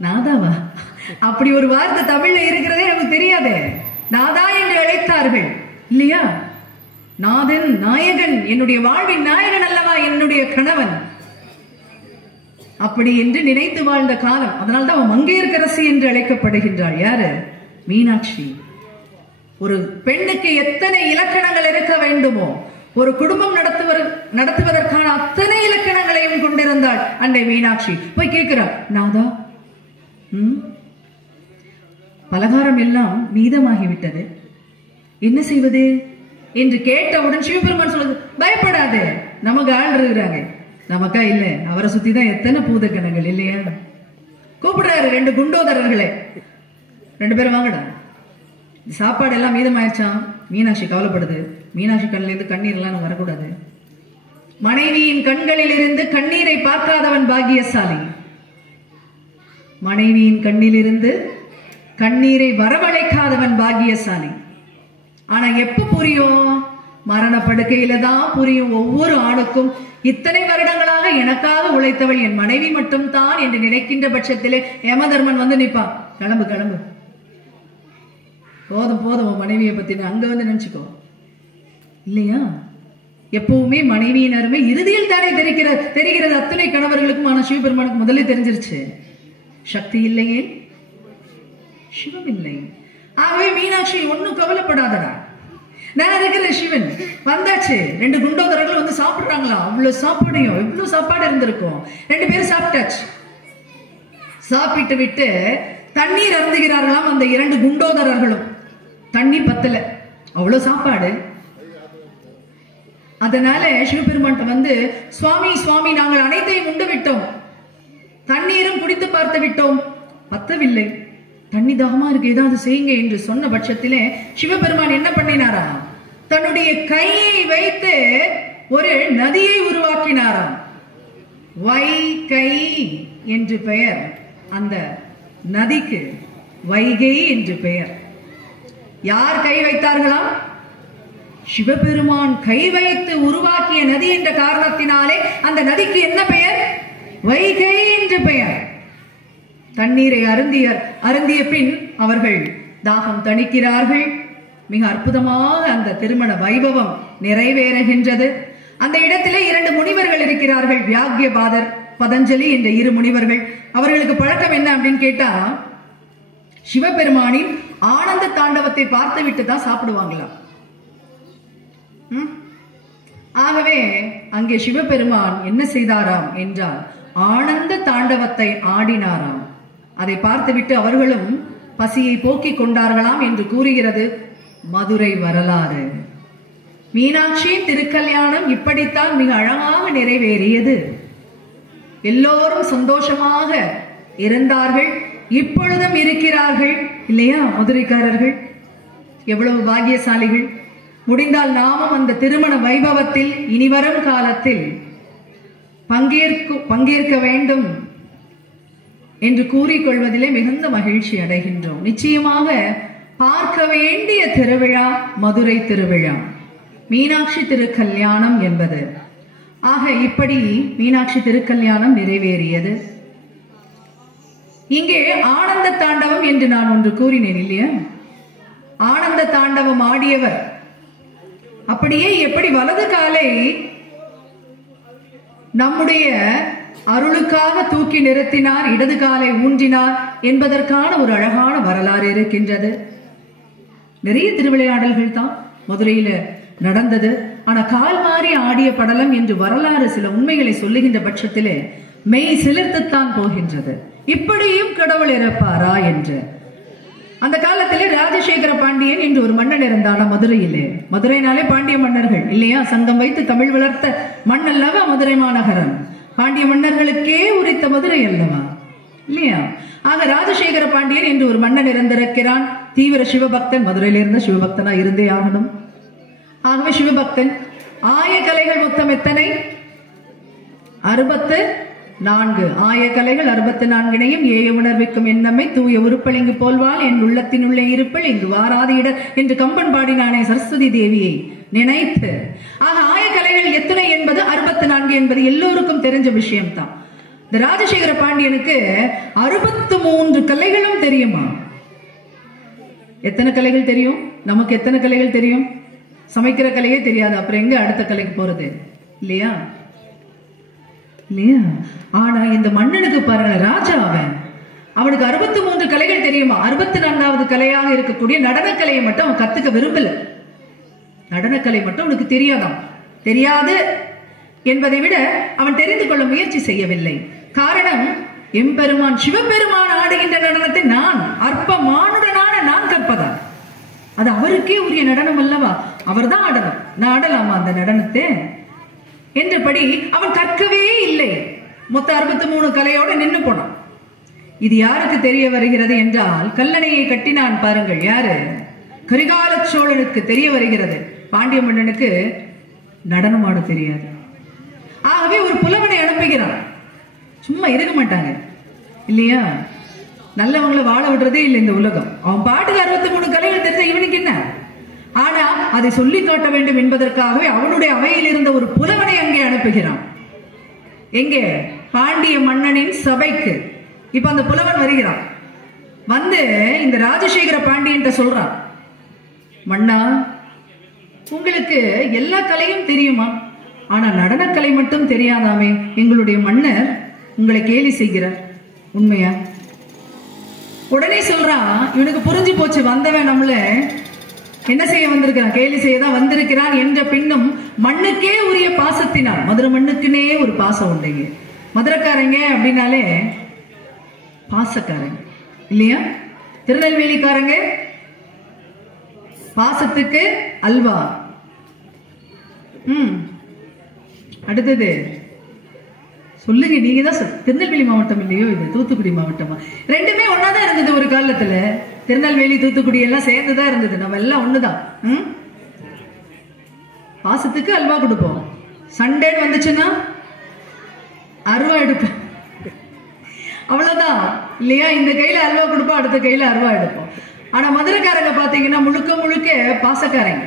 நாதாவா அப்படி ஒரு வார்த்தை தமிழ்ல இருக்கிறதே நமக்கு தெரியாதே. நாதா என்று அழைத்தார்கள் இல்லையா? நாதன் நாயகன், என்னுடைய வாழ்வின் நாயகன் அல்லவா என்னுடைய கணவன், அப்படி என்று நினைத்து வாழ்ந்த காலம். அதனால்தான் அவன் மங்கையர்க்கரசி என்று அழைக்கப்படுகின்றாள். யாரு? மீனாட்சி. ஒரு பெண்ணுக்கு எத்தனை இலக்கணங்கள் இருக்க வேண்டுமோ, ஒரு குடும்பம் நடத்துவதற்கான அத்தனை இலக்கணங்களையும் கொண்டிருந்தாள் அன்னை மீனாட்சி. போய் கேட்கிறாள், நாதா பலகாரம் எல்லாம் மீதமாகிவிட்டது, என்ன செய்வது என்று கேட்டவுடன் சிவபெருமான் சொல்லுது, பயப்படாது, நமக்கு ஆள் இருக்கிறாங்க. நமக்கா இல்ல, அவரை சுத்திதான் எத்தனை பூதக்கணங்கள் இல்லையா? கூப்பிடுறாரு 2 குண்டோதரர்களை, 2 பேரும் வாங்கடா. சாப்பாடு எல்லாம் மீதமாயிடுச்சான். மீனாட்சி கவலைப்படுது. மீனாட்சி கண்ணில இருந்து கண்ணீர் எல்லாம் வரக்கூடாது. மனைவியின் கண்களில் இருந்து கண்ணீரை பார்க்காதவன் பாக்கியசாலி. மனைவியின் கண்ணிலிருந்து கண்ணீரை வரவழைக்காதவன் பாக்கியசாலி. ஆனா எப்ப புரியும்? மரண படுக்கையில தான் புரியும். ஒவ்வொரு ஆணுக்கும் இத்தனை வருடங்களாக எனக்காக உழைத்தவள் என் மனைவி மட்டும் தான் என்று நினைக்கின்ற பட்சத்திலே யமதர்மன் வந்து நிப்பான், கிளம்பு கிளம்பு, போதும் போதும் மனைவியை பத்தி அங்க வந்து நினைச்சுக்கோ இல்லையா? எப்பவுமே மனைவியின் அருமை இறுதியில் தானே தெரிகிறது அத்தனை கணவர்களுக்கும். ஆனா சிவபெருமானுக்கு முதல்ல தெரிஞ்சிருச்சு, சக்தி இல்லையே சிவம் இல்லை. ஆகவே மீனாட்சி ஒன்னும் கவலைப்படாதடா, நான் இருக்கிற சிவன் வந்தாச்சு. 2 குண்டோதரர்கள் வந்து சாப்பிடுறாங்களா? அவ்வளவு சாப்பாடையும் எவ்வளவு சாப்பாடு இருந்திருக்கும். 2 பேரும் சாப்பிட்டாச்சு. சாப்பிட்டு விட்டு தண்ணீர் அருந்துகிறார்களாம் அந்த 2 குண்டோதரர்களும். தண்ணி பத்தல, அவ்வளவு சாப்பாடு. அதனால சிவபெருமான் வந்து, சுவாமி சுவாமி, நாங்கள் அனைத்தையும் உண்டு விட்டோம், தண்ணீரும் குடித்து பார்த்து விட்டோம், பத்தவில்லை, தண்ணி தாகமா இருக்கு, ஏதாவது செய்யுங்க என்று சொன்ன பட்சத்திலே சிவபெருமான் என்ன பண்ணினாரா? தன்னுடைய கையை வைத்து ஒரு நதியை உருவாக்கினாராம். வைகை என்று பெயர் அந்த நதிக்கு, வைகை என்று பெயர். யார் கை வைத்தார்களாம்? சிவபெருமான் கை வைத்து உருவாக்கிய நதி என்ற காரணத்தினாலே அந்த நதிக்கு என்ன பெயர்? வைகை என்று பெயர். தண்ணீரை அருந்திய பின் அவர்கள் தாகம் தணிக்கிறார்கள். மிக அற்புதமாக அந்த திருமண வைபவம் நிறைவேறுகின்றது. அந்த இடத்திலே 2 முனிவர்கள் இருக்கிறார்கள், வியாக்கியபாதர், பதஞ்சலி என்ற 2 முனிவர்கள். அவர்களுக்கு பழக்கம் என்ன அப்படின்னு கேட்டா, சிவபெருமானின் ஆனந்த தாண்டவத்தை பார்த்து விட்டு தான் சாப்பிடுவாங்களாம். ஆகவே அங்கே சிவபெருமான் என்ன செய்தாராம் என்றால், ஆனந்த தாண்டவத்தை ஆடினாராம். அதை பார்த்துவிட்டு அவர்களும் பசியை போக்கிக் கொண்டார்களாம் என்று கூறுகிறது மதுரை வரலாறு. மீனாட்சியின் திருக்கல்யாணம் இப்படித்தான் மிக அழகாக நிறைவேறியது. எல்லோரும் சந்தோஷமாக இருந்தார்கள், இப்பொழுதும் இருக்கிறார்கள் இல்லையா? மதுரைக்காரர்கள் எவ்வளவு பாக்கியசாலிகள். முடிந்தால் நாமும் அந்த திருமண வைபவத்தில் இனிவரும் காலத்தில் பங்கேற்க வேண்டும் என்று கூறிக்கொள்வதிலே மிகுந்த மகிழ்ச்சி அடைகின்றோம். நிச்சயமாக பார்க்க வேண்டிய திருவிழா மதுரை திருவிழா, மீனாட்சி திருக்கல்யாணம் என்பது. ஆக இப்படி மீனாட்சி திருக்கல்யாணம் நிறைவேறியது. இங்கே ஆனந்த தாண்டவம் என்று நான் ஒன்று கூறினேன் இல்லையா? ஆனந்த தாண்டவம் ஆடியவர் அப்படியே எப்படி வலது காலை நம்முடைய அருளுக்காக தூக்கி நிறுத்தினார், இடது காலை ஊன்றினார் என்பதற்கான ஒரு அழகான வரலாறு இருக்கின்றது. நிறைய திருவிளையாடல்கள் தான் மதுரையில நடந்தது. ஆனா கால் மாறி ஆடிய படலம் என்று வரலாறு சில உண்மைகளை சொல்லுகின்ற பட்சத்திலே மெய் சிலிர்த்துத்தான் போகின்றது. இப்படியும் கடவுள் இருப்பாரா என்று. அந்த காலத்திலே ராஜசேகர பாண்டியன் என்று ஒரு மன்னன் இருந்தானா மதுரையிலே. மதுரைனாலே பாண்டிய மன்னர்கள் இல்லையா, சங்கம் வைத்து தமிழ் வளர்த்த மண்ணல்லவா மதுரை மாநகரம். பாண்டிய மன்னர்களுக்கே உரித்த மதுரை அல்லவா இல்லையா. ஆக ராஜசேகர பாண்டியன் என்று ஒரு மன்னன் இருந்திருக்கிறான். தீவிர சிவபக்தன், மதுரையில இருந்த சிவபக்தனா இருந்தே ஆகணும். ஆகவே சிவபக்தன். ஆய கலைகள் மொத்தம் எத்தனை? 64. ஆய கலைகள் 64 ஏய உணர்விக்கும் எண்ணமை தூய உருப்பலிங்கு போல்வாள் என் உள்ளத்தினுள்ளே இருப்பல் இங்கு வாராது இடர் என்று கம்பன் பாடினானே சரஸ்வதி தேவியை நினைத்து. ஆக ஆய கலைகள் எத்தனை என்பது 64 என்பது எல்லோருக்கும் தெரிஞ்ச விஷயம்தான். இந்த ராஜசேகர பாண்டியனுக்கு 63 கலைகளும் தெரியுமா? எத்தனை கலைகள் தெரியும்? நமக்கு எத்தனை கலைகள் தெரியும்? சமைக்கிற கலையே தெரியாது, அப்புறம் எங்க அடுத்த கலைக்கு போறது இல்லையா இல்லையா. ஆனா இந்த மன்னனுக்கு பாருங்க, ராஜா அவனுக்கு 63 கலைகள் தெரியுமா? 64வது கலையாக இருக்கக்கூடிய நடனக்கலையை மட்டும் அவன் கத்துக்க விரும்பல. நடனக்கலை மட்டும் அவனுக்கு தெரியாதாம். தெரியாது என்பதை விட அவன் தெரிந்து கொள்ள முயற்சி செய்யவில்லை. காரணம், எம்பெருமான் சிவபெருமான் ஆடுகின்ற நடனத்தை நான் அற்ப மானுடனான நான் கற்பதா? அது அவருக்கே உரிய நடனம் அல்லவா, அவர் தான் ஆடணும், நான் ஆடலாமா அந்த நடனத்தை என்றபடி அவன் கற்கவே இல்லை. மொத்த 63 கலையோட நின்று போனான். இது யாருக்கு தெரிய வருகிறது என்றால், கல்லணையை கட்டினான் பாருங்கள், யாரு? கரிகால சோழனுக்கு தெரிய வருகிறது. பாண்டிய மன்னனுக்கு நடனம் ஆட தெரியாது. ஆகவே ஒரு புலவனை அனுப்புகிறான். சும்மா இருக்க மாட்டாங்க இல்லையா, நல்லவங்களை வாழ விடுறதே இல்லை இந்த உலகம். அவன் பாட்டுக்கு 63 கலைகள் தெரிஞ்ச இவனுக்கு என்ன? ஆனா அதை சொல்லி காட்ட வேண்டும் என்பதற்காகவே அவனுடைய அவையில் இருந்த ஒரு புலவனை அங்கே அனுப்புகிறான். எங்கே? பாண்டிய மன்னனின் சபைக்கு. இப்ப அந்த புலவன் வருகிறான். வந்து இந்த ராஜசேகர பாண்டியன் சொல்றான், மன்னா உங்களுக்கு எல்லா கலையும் தெரியுமா, ஆனா நடனக்கலை மட்டும் தெரியாதாமே, எங்களுடைய மன்னர் உங்களை கேலி செய்கிறார், உண்மையா? உடனே சொல்றான், இவனுக்கு புரிஞ்சு போச்சு, வந்தவன் நம்மள என்ன செய்ய வந்திருக்கான், கேலி செய்யதான் வந்திருக்கிறான் என்ற பின்னும் மண்ணுக்கே உரிய பாசத்தினால், மதுரை மண்ணுக்குன்னே ஒரு பாசம் உண்டு. மதுரைக்காரங்க அப்படின்னாலே பாசக்காரங்க இல்லையா. திருநெல்வேலிக்காரங்க பாசத்துக்கு அல்வா. அடுத்தது சொல்லுங்க, நீங்க தான் திருநெல்வேலி மாவட்டம் இல்லையோ, இது தூத்துக்குடி மாவட்டமா? ரெண்டுமே ஒன்னாதான் இருந்தது ஒரு காலத்துல. திருநெல்வேலி தூத்துக்குடி எல்லாம் சேர்ந்துதான் இருந்தது, நம்ம எல்லாம் ஒண்ணுதான். பாசத்துக்கு அல்வா கொடுப்போம், சண்டேன்னு வந்துச்சுன்னா அருவா எடுப்போம், அவ்வளவுதான் இல்லையா. இந்த கையில அல்வா கொடுப்போம், அடுத்த கையில அருவா எடுப்போம். ஆனா மதுரைக்காரங்க பாத்தீங்கன்னா முழுக்க முழுக்க பாசக்காரங்க.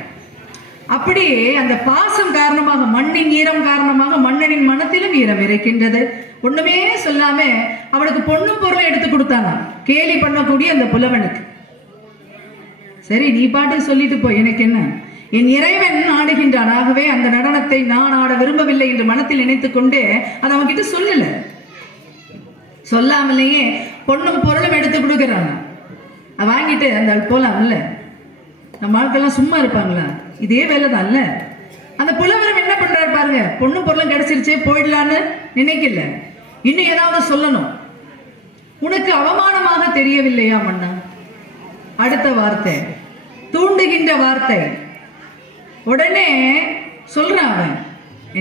அப்படி அந்த பாசம் காரணமாக, மண்ணின் ஈரம் காரணமாக மன்னனின் மனத்திலும் ஈரம் இருக்கின்றது. ஒண்ணுமே சொல்லாம அவனுக்கு பொண்ணும் பொருளை எடுத்து கொடுத்தாங்க, கேலி பண்ணக்கூடிய அந்த புலவனுக்கு. சரி, நீ பாட்டு சொல்லிட்டு போய், எனக்கு என்ன, என் இறைவன் ஆடுகின்றான், ஆகவே அந்த நடனத்தை நான் ஆட விரும்பவில்லை என்று மனத்தில் நினைத்துக் கொண்டு அதை அவன்கிட்ட சொல்லல. சொல்லாமலேயே பொண்ணும் பொருளும் எடுத்து கொடுக்கிறாங்க. வாங்கிட்டு அந்த போலாம் இல்ல, நம்ம ஆட்கள்லாம் சும்மா இருப்பாங்களா? இதே வேலைதான் இல்ல. அந்த புலவரம் என்ன பண்றாரு பாருங்க, பொண்ணு பொருளும் கிடைச்சிருச்சே போயிடலான்னு நினைக்கல, இன்னும் ஏதாவது சொல்லணும். உனக்கு அவமானமாக தெரியவில்லையா மன்னா? அடுத்த வார்த்தை, தூண்டுகின்ற வார்த்தை. உடனே சொல்றான் அவன்,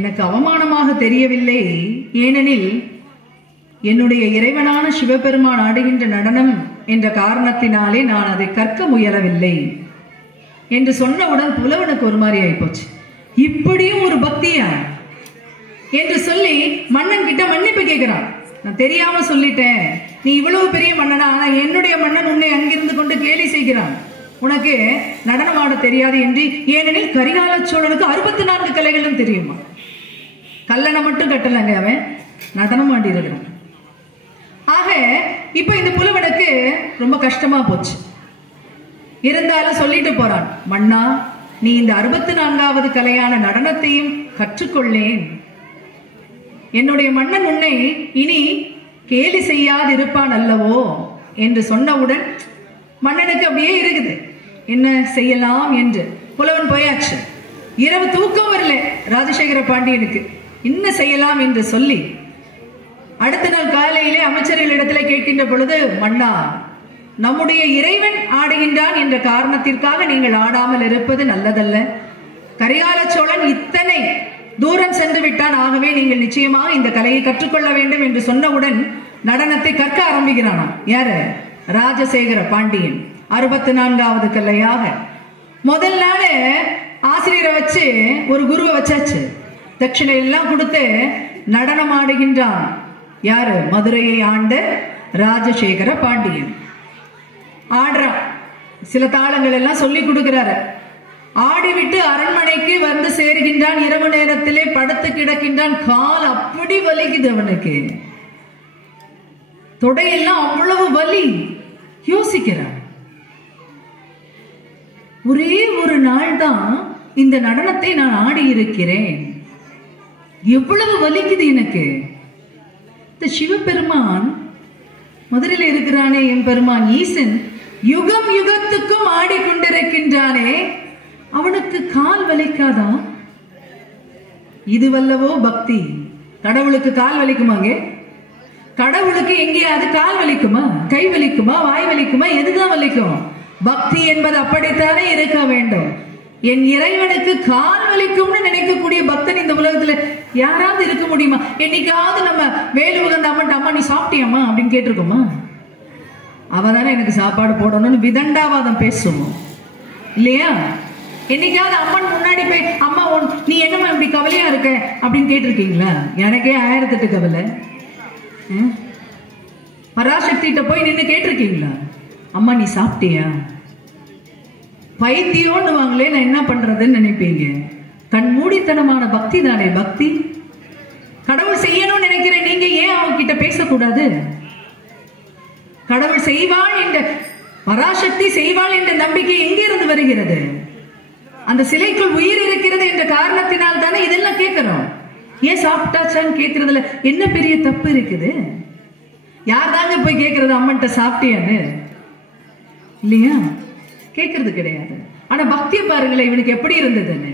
எனக்கு அவமானமாக தெரியவில்லை, ஏனெனில் என்னுடைய இறைவனான சிவபெருமான் ஆடுகின்ற நடனம் என்ற காரணத்தினாலே நான் அதை கற்க முயலவில்லை என்று சொன்னவுடன் புலவனுக்கு ஒரு மாதிரி ஆயிப்போச்சு. இப்படியும் ஒரு பக்தியா என்று சொல்லி மன்னன் கிட்ட மன்னிப்பு கேட்கிறான். நான் தெரியாம சொல்லிட்டேன், நீ இவ்வளவு பெரிய மன்னனா, ஆனா என்னுடைய மன்னன் உன்னை அங்கிருந்து கொண்டு கேலி செய்கிறான், உனக்கு நடனம் ஆட தெரியாது என்று. ஏனெனில் கரிகால சோழனுக்கு 64 கலைகளும் தெரியுமா? கல்லணை மட்டும் கட்டலங்க, அவன் நடனம் ஆடி இருக்கிறான். ஆக இப்ப இந்த புலவனுக்கு ரொம்ப கஷ்டமா போச்சு. இருந்தாலும் சொல்லிட்டு போறான், மன்னா நீ இந்த 64வது கலையான நடனத்தையும் கற்றுக்கொள்ளேன், என்னுடைய மன்னன் உன்னை இனி கேலி செய்யாது இருப்பான் அல்லவோ என்று சொன்னவுடன் மன்னனுக்கு அப்படியே இருக்குது, என்ன செய்யலாம் என்று. புலவன் போயாச்சு, இரவு தூக்கம் வரல ராஜசேகர பாண்டியனுக்கு. என்ன செய்யலாம் என்று சொல்லி அடுத்த நாள் காலையிலே அமைச்சர்களிடத்தில் கேட்கின்ற பொழுது, மன்னா, நம்முடைய இறைவன் ஆடுகின்றான் என்ற காரணத்திற்காக நீங்கள் ஆடாமல் இருப்பது நல்லதல்ல. கரிகால சோழன் இத்தனை தூரம் சென்று விட்டான், ஆகவே நீங்கள் நிச்சயமாக இந்த கலையை கற்றுக்கொள்ள வேண்டும் என்று சொன்னவுடன் நடனத்தை கற்க ஆரம்பிக்கிறானாம். யாரு? ராஜசேகர பாண்டியன். 64வது கல்லையாக முதல் நாள் ஆசிரியரை வச்சு ஒரு குருவை வச்சாச்சு. தட்சிணை எல்லாம் கொடுத்து நடனம் ஆடுகின்றான். யாரு? மதுரையை ஆண்ட ராஜசேகர பாண்டியன். ஆடுறான். சில தாளங்கள் எல்லாம் சொல்லி கொடுக்கிறாரு. ஆடிவிட்டு அரண்மனைக்கு வந்து சேர்கின்றான். இரவு நேரத்திலே படுத்து கிடக்கின்றான். கால் அப்படி வலிக்குது அவனுக்கு, தொடையெல்லாம் அவ்வளவு வலி. யோசிக்கிறான், ஒரே ஒரு நாள் தான் இந்த நடனத்தை நான் ஆடி இருக்கிறேன், எவ்வளவு வலிக்குது எனக்கு. இந்த சிவபெருமான் மதுரையில் இருக்கிறானே, என் பெருமான் ஈசன் யுகம் யுகத்துக்கும் ஆடிக்கொண்டிருக்கின்றானே, அவனுக்கு கால் வலிக்காதா? இது வல்லவோ பக்தி. கடவுளுக்கு கால் வலிக்குமாங்க? கடவுளுக்கு எங்கேயாவது கால் வலிக்குமா? கை வலிக்குமா? வாய் வலிக்குமா? எதுதான் வலிக்கும்? பக்தி என்பது அப்படித்தானே இருக்க வேண்டும். என் இறைவனுக்கு கால் வலிக்கும்னு நினைக்கக்கூடிய பக்தன் இந்த உலகத்துல யாராவது இருக்க முடியுமா? என்னைக்காவது நம்ம வேலு உகந்த அம்மன், அம்மா நீ சாப்பிட்டியம்மா அப்படின்னு கேட்டிருக்கோமா? அவதானே எனக்கு சாப்பாடு போடணும்னு விதண்டாவாதம் பேசுவோம் இல்லையா? என்னைக்காவது அம்மன் முன்னாடி போய், அம்மா நீ என்னம்மா இப்படி கவலையா இருக்க அப்படின்னு கேட்டிருக்கீங்களா? எனக்கே 1008 கவலை. பராசக்திட்ட போய் நின்று கேட்டிருக்கீங்களா, அம்மா நீ சாப்பிட்டியா? பைத்தியோன்னு வாங்களே, நான் என்ன பண்றதுன்னு நினைப்பீங்க. கண்மூடித்தனமான பக்தி தானே பக்தி. கடவுள் செய்யணும்னு நினைக்கிறேன், நீங்க ஏன் அவங்க கிட்ட பேசக்கூடாது? கடவுள் செய்வாள் என்ற, பராசக்தி செய்வாள் என்ற நம்பிக்கை எங்கிருந்து வருகிறது? அந்த சிலைக்குள் உயிர் இருக்கிறது என்ற காரணத்தினால் தானே இதெல்லாம் கேட்கிறோம். ஏன் சாப்பிட்டாச்சான்னு கேட்கறதுல என்ன பெரிய தப்பு இருக்குது? யார் தாங்க போய் கேட்கறது அம்மன்ட்ட சாப்பிட்டியான்னு? இல்லையா? கேட்கறது கிடையாது. ஆனா பக்தியை பாருங்களேன், இவனுக்கு எப்படி இருந்ததுன்னு.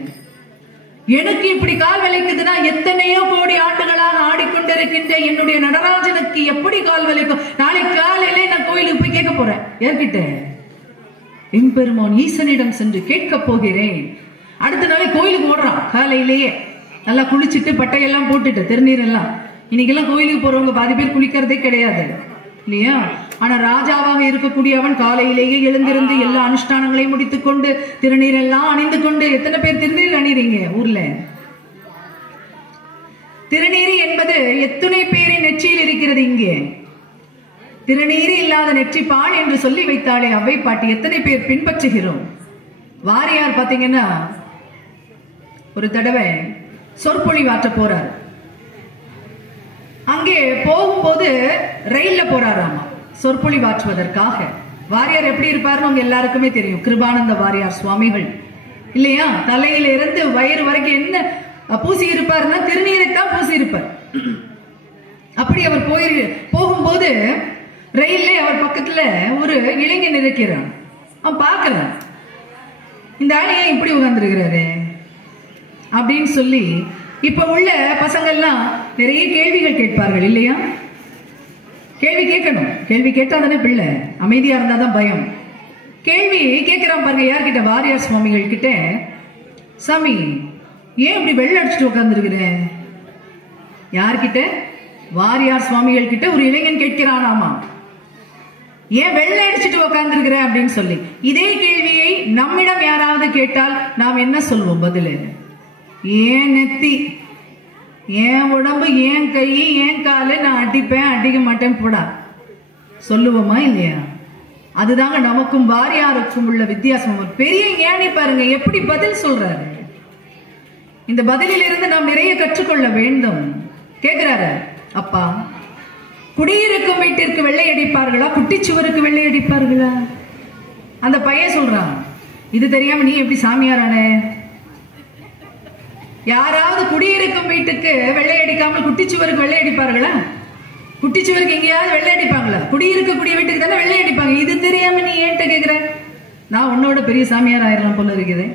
எனக்கு இப்படி கால் வலிக்குதுன்னா எத்தனையோ கோடி ஆண்டுகளாக ஆடிக்கொண்டிருக்கின்ற என்னுடைய நடராஜனுக்கு எப்படி கால் வலிக்கும்? நாளை காலையிலே நான் கோயிலுக்கு போய் கேட்க போறேன். யார்கிட்ட? எம்பெருமான் ஈசனிடம் சென்று கேட்க போகிறேன். அடுத்த நாளை கோயிலுக்கு ஓடுறான். காலையிலேயே நல்லா குளிச்சுட்டு பட்டையெல்லாம் போட்டுட்டு திருநீர் எல்லாம். இன்னைக்கெல்லாம் கோயிலுக்கு போறவங்க பாதி பேர் குளிக்கிறதே கிடையாது இல்லையா? ஆனா ராஜாவாக இருக்கக்கூடிய அவன் காலையிலேயே எழுந்திருந்து எல்லா அனுஷ்டானங்களையும் முடித்துக் கொண்டு திருநீர் எல்லாம் அணிந்து கொண்டு. எத்தனை பேர் திருநீர் அணிறீங்க ஊர்ல? திருநீர் என்பது எத்தனை பேரின் நெற்றியில் இருக்கிறது? இங்கே திருநீர் இல்லாத நெற்றிப்பாள் என்று சொல்லி வைத்தாலே அவ்வை பாட்டி, எத்தனை பேர் பின்பற்றுகிறோம்? வாரியார் பாத்தீங்கன்னா ஒரு தடவை சொற்பொழிவாற்ற போறார். அங்கே போகும்போது ரயில்ல போறாராமா சொற்பொழிவாற்றுவதற்காக. வாரியார் எப்படி இருப்பாருன்னு உங்க எல்லாருக்குமே தெரியும். கிருபானந்த வாரியார் சுவாமிகள் இல்லையா? தலையில இருந்து வயிறு வரைக்கும் என்ன பூசி இருப்பாருன்னா திருநீரைத்தான் பூசி இருப்பார். அப்படி அவர் போகும்போது ரயில்ல அவர் பக்கத்துல ஒரு இளைஞன் இருக்கிறான். அவன் பார்க்கலாம், இந்த ஆள் ஏன் இப்படி உட்கார்ந்துருக்கிறாரு அப்படின்னு சொல்லி. இப்ப உள்ள பசங்கள்லாம் நிறைய கேள்விகள் கேட்பார்கள் இல்லையா? கேள்வி கேட்கணும். கேள்வி கேட்டா தானே பிள்ளை. அமைதியா இருந்தாதான் பயம். கேள்வி கேட்கிறான் பாருங்க. யார்கிட்ட? வாரியார் சுவாமிகள் கிட்ட. சாமி ஏன் இப்படி வெள்ளை அடிச்சுட்டு உட்கார்ந்துருக்கிறேன்? யார்கிட்ட? வாரியார் சுவாமிகள் கிட்ட ஒரு இளைஞன் கேட்கிறானாமா, ஏன் வெள்ளை அடிச்சுட்டு உட்கார்ந்துருக்கிற அப்படின்னு சொல்லி. இதே கேள்வியை நம்மிடம் யாராவது கேட்டால் நாம் என்ன சொல்வோம் பதில்? ஏன் நெத்தி, ஏன் உடம்பு, ஏன் கை, ஏன் காலு, நான் அடிப்பேன் அடிக்க மாட்டேன் போடா சொல்லுவோமா இல்லையா? அதுதாங்க நமக்கும் வாரியாருக்கும் உள்ள வித்தியாசம். பெரிய ஞானி பாருங்க எப்படி பதில் சொல்றாரு. இந்த பதிலில் இருந்து நாம் நிறைய கற்றுக்கொள்ள வேண்டும். கேட்கிறாரு, அப்பா குடியிருக்கும் வீட்டிற்கு வெள்ளை அடிப்பார்களா, குட்டிச்சுவருக்கு வெள்ளை அடிப்பார்களா? அந்த பையன் சொல்றான், இது தெரியாம நீ எப்படி சாமியாரான? யாராவது குடியிருக்கும் வீட்டுக்கு வெள்ளை அடிக்காமல் குட்டிச்சுவருக்கு வெள்ளை அடிப்பார்களா? குட்டிச்சுவருக்கு எங்கேயாவது வெள்ளை அடிப்பாங்களா? குடியிருக்கக்கூடிய வீட்டுக்கு தானே வெள்ளை அடிப்பாங்க. இது தெரியாம நீ ஏன்ட்ட கேக்குற? நான் உன்னோட பெரிய சாமியார் ஆயிரலாம் போல இருக்குது.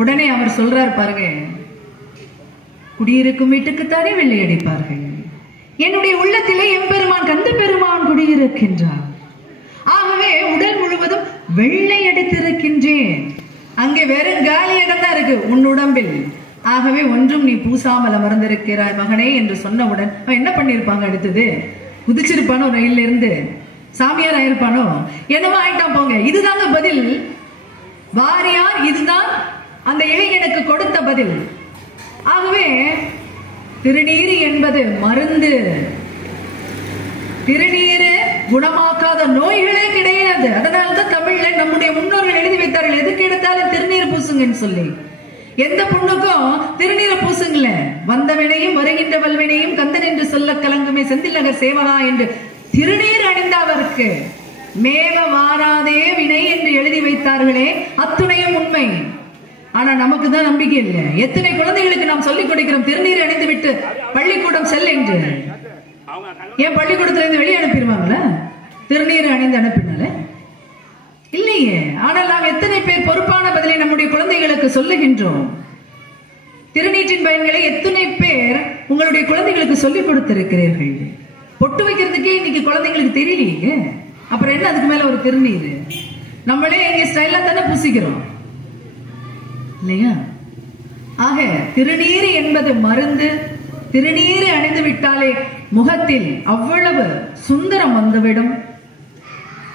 உடனே அவர் சொல்றார் பாருங்க, குடியிருக்கும் வீட்டுக்குத்தானே வெள்ளை அடிப்பார்கள், என்னுடைய உள்ளத்திலே எம்பெருமான் கந்த பெருமான் குடியிருக்கின்றார், ஆகவே உடல் முழுவதும் வெள்ளை அடித்திருக்கின்றேன், அங்கே வெறும் காலி இடம் தான் இருக்கு உன் உடம்பில், ஆகவே ஒன்றும் நீ பூசாமல் அமர்ந்திருக்கிறாய் மகனே என்று சொன்னவுடன் அவன் என்ன பண்ணிருப்பாங்க? அடுத்தது குதிச்சிருப்பானோ, ரயில்ல இருந்து சாமியார் ஆயிருப்பானோ, என்னவோ ஆயிட்டான் போங்க. இதுதாங்க பதில். வாரியார் இதுதான் அந்த இளைஞனுக்கு கொடுத்த பதில். ஆகவே திருநீர் என்பது மருந்து. திருநீர் குணமாக்காத நோய்களே கிடையாது. அதனால்தான் தமிழ்ல நம்முடைய முன்னோர்கள் எழுதி வைத்தார்கள், எதுக்கு எடுத்தாலும் திருநீர் பூசுங்கன்னு சொல்லி. எந்த புண்ணுக்கும் திருநீரை பூசுங்கள, வந்த வினையும் வருகின்ற வல்வினையும் கந்தன் என்று சொல்ல கலங்குமே செந்தில்நகர் சேவகா என்று திருநீர் அணிந்தவருக்கு மேவ வாராதே வினை என்று எழுதி வைத்தார்களே, அத்துணையும் உண்மை. ஆனா நமக்கு தான் நம்பிக்கை இல்லை. எத்தனை குழந்தைகளுக்கு நாம் சொல்லிக் கொடுக்கிறோம் திருநீர் அணிந்து விட்டு பள்ளிக்கூடம் செல் என்று. ஏன் பள்ளிக்கூடத்துல இருந்து வெளியே அனுப்பிடுவாங்களா திருநீர் அணிந்து அனுப்பினால? இல்லையே. ஆனால் நாம் எத்தனை பேர் பொறுப்பான பதிலை நம்முடைய குழந்தைகளுக்கு சொல்லுகின்றோம்? திருநீற்றின் பயன்களை எத்தனை பேர் உங்களுடைய குழந்தைகளுக்கு சொல்லிக் கொடுத்திருக்கிறீர்கள்? பொட்டு வைக்கிறதுக்கே இன்னைக்கு குழந்தைங்களுக்கு தெரியலையே, அப்புறம் என்ன அதுக்கு மேல ஒரு திருநீர்? நம்மளே இங்க ஸ்டைலா தானே பூசிக்கிறோம் இல்லையா? ஆக திருநீர் என்பது மருந்து. திருநீர் அணிந்து விட்டாலே முகத்தில் அவ்வளவு சுந்தரம் வந்துவிடும்.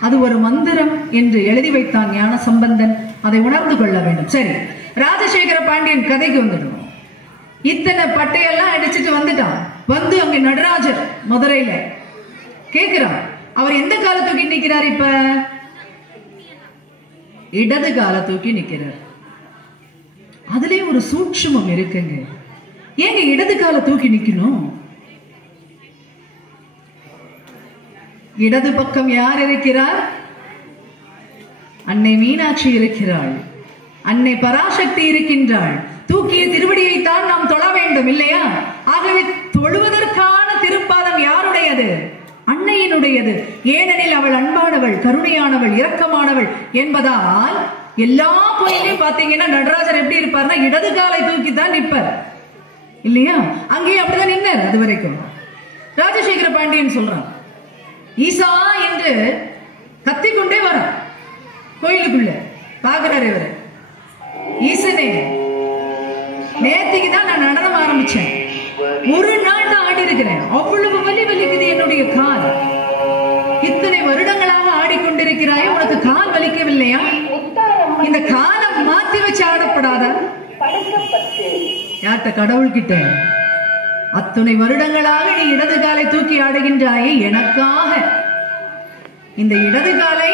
அது ஒரு மந்திரம் என்று எழுதி வைத்தான் ஞான சம்பந்தன். அதை உணர்ந்து கொள்ள வேண்டும். சரி, ராஜசேகர பாண்டியன் கதைக்கு வந்துடும். இத்தனை பட்டையெல்லாம் அடிச்சுட்டு வந்துட்டான். வந்து அங்க நடராஜர் மதுரையில கேக்குறான். அவர் எந்த கால தூக்கி நிக்கிறார்? இப்ப இடது கால தூக்கி நிக்கிறார். அதுலயே ஒரு சூட்சுமம் இருக்குங்க. ஏங்க இடது கால தூக்கி நிக்கணும்? இடது பக்கம் யார் இருக்கிறார்? அன்னை மீனாட்சி இருக்கிறாள், அன்னை பராசக்தி இருக்கின்றாள். தூக்கிய திருவடியைத்தான் நாம் தொழ வேண்டும் இல்லையா? ஆகவே தொழுவதற்கான திருப்பாதம் யாருடையது? அன்னையினுடையது. ஏனெனில் அவள் அன்பானவள், கருணையானவள், இரக்கமானவள் என்பதால் எல்லா கோயிலையும் பாத்தீங்கன்னா நடராஜர் எப்படி இருப்பார்னா இடது காலை தூக்கி தான் நிற்பார் இல்லையா? அங்கேயும் அப்படிதான் நின்றார் அது வரைக்கும். ராஜசேகர பாண்டியன் சொல்றான், ஈசா என்று கத்திக்கொண்டே வர கோயிலுக்குள்ள பாக்குறாரு இவரு. ஈசனே, நேத்திக்கு தான் நான் நடனம் ஆரம்பிச்சேன், ஒரு நாள் தான் ஆடி இருக்கிறேன், அவ்வளவு வலி வலிக்குது என்னுடைய கால். இத்தனை வருடங்களாக ஆடிக்கொண்டிருக்கிறாயே, உனக்கு கால் வலிக்கவில்லையா? இந்த காலை மாத்தி வச்சு ஆடப்படாதா? யார்கிட்ட? கடவுள் கிட்ட. அத்துணை வருடங்களாக நீ இடது காலை தூக்கி ஆடுகின்றாயே, எனக்காக இந்த இடது காலை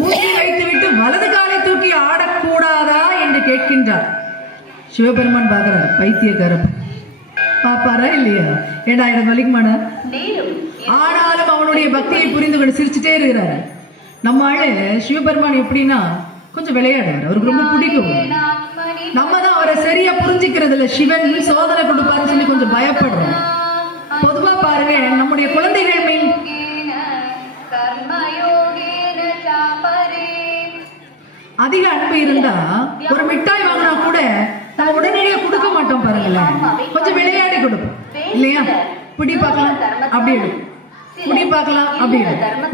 ஊற்றி வைத்துவிட்டு வலது காலை தூக்கி ஆடக்கூடாதா என்று கேட்கின்றார். சிவபெருமான் பாக்குறார், பைத்தியக்கார பாப்பாரா இல்லையா? ஏடா எனக்கு வலிக்குமாடா? ஆனாலும் அவனுடைய பக்தியை புரிந்து கொண்டு சிரிச்சுட்டே இருக்கிறாரு. நம்ம ஆளு சிவபெருமான் எப்படின்னா கொஞ்சம் விளையாடுவார், அவருக்கு ரொம்ப பிடிக்கும். நம்ம தான் அவரை சரியா புரிஞ்சுக்கிறது இல்ல. சிவன் சோதனை கொடுப்பாருன்னு சொல்லி கொஞ்சம் பயப்படுறோம். பொதுவா பாருங்க, நம்முடைய குழந்தைகள் மேல் அதிக அன்பு இருந்தா ஒரு மிட்டாய் வாங்கினா கூட நம்ம உடனடியாக கொடுக்க மாட்டோம். பாருங்களேன், கொஞ்சம் விளையாடி கொடுப்போம் இல்லையா? பிடி பார்க்கலாம் அப்படி குடி பார்க்கலாம் அப்படி.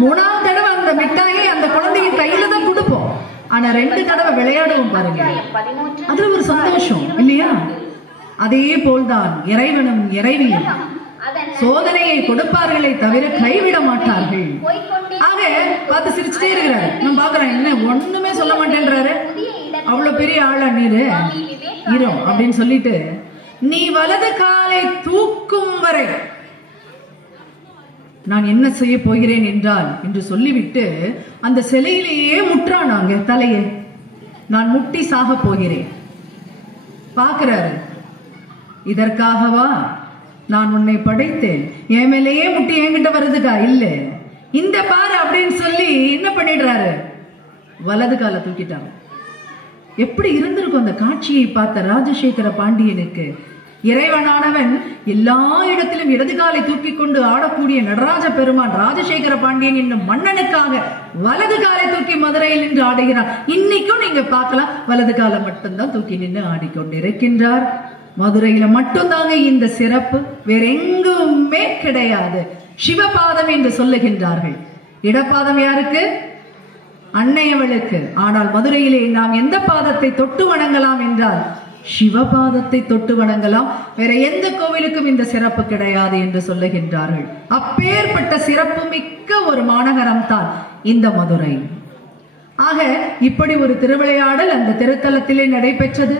மூணாவது தடவை அந்த மிட்டாயை அந்த குழந்தையின் கையில தான் கொடுப்போம். ஆனா 2 தடவை விளையாடுவோம் பாருங்க, அதுல ஒரு சந்தோஷம் இல்லையா? அதே போல்தான் இறைவனும் இறைவியும் சோதனையை கொடுப்பார்களே தவிர கைவிட மாட்டார்கள். ஆக பார்த்து சிரிச்சுட்டே இருக்கிறாரு. நான் பாக்குறேன், என்ன ஒண்ணுமே சொல்ல மாட்டேன்றாரு, அவ்வளவு பெரிய ஆளா நீரு இரும் அப்படின்னு சொல்லிட்டு, நீ வலது காலை தூக்கும் வரை நான் என்ன செய்ய போகிறேன் என்றால் என்று சொல்லிவிட்டு அந்த சிலையிலேயே முற்றானாங்க தலையை. நான் முட்டி சாக போகிறேன். பாக்குறாரு, இதற்காகவா நான் உன்னை படைத்தேன்? என் மேலேயே முட்டி என்கிட்ட வருதுக்கா? இல்ல, இந்த பாரு அப்படின்னு சொல்லி என்ன பண்ணிடுறாரு, வலது கால தூக்கிட்டாங்க. எப்படி இருந்திருக்கும் அந்த காட்சியை பார்த்த ராஜசேகர பாண்டியனுக்கு? இறைவனானவன் எல்லா இடத்திலும் இடது காலை தூக்கி கொண்டு ஆடக்கூடிய நடராஜ பெருமான் ராஜசேகர பாண்டியன் என்னும் மன்னனுக்காக வலது காலை தூக்கி மதுரையில் நின்று ஆடுகிறார். இன்னைக்கும் நீங்க பார்க்கலாம், வலது காலை மட்டும்தான் தூக்கி நின்று ஆடிக்கொண்டிருக்கின்றார். மதுரையில மட்டும்தாங்க இந்த சிறப்பு, வேற எங்குமே கிடையாது. சிவபாதம் என்று சொல்லுகின்றார்கள். இடப்பாதம் யாருக்கு? அன்னையவளுக்கு. ஆனால் மதுரையிலே நாம் எந்த பாதத்தை தொட்டு வணங்கலாம் என்றால் சிவபாதத்தை தொட்டு வணங்கலாம். வேற எந்த கோவிலுக்கும் இந்த சிறப்பு கிடையாது என்று சொல்லுகின்றார்கள். அப்பேற்பட்ட சிறப்பு மிக்க ஒரு மாநகரம் தான் இந்த மதுரை. ஆக இப்படி ஒரு திருவிளையாடல் அந்த திருத்தலத்திலே நடைபெற்றது.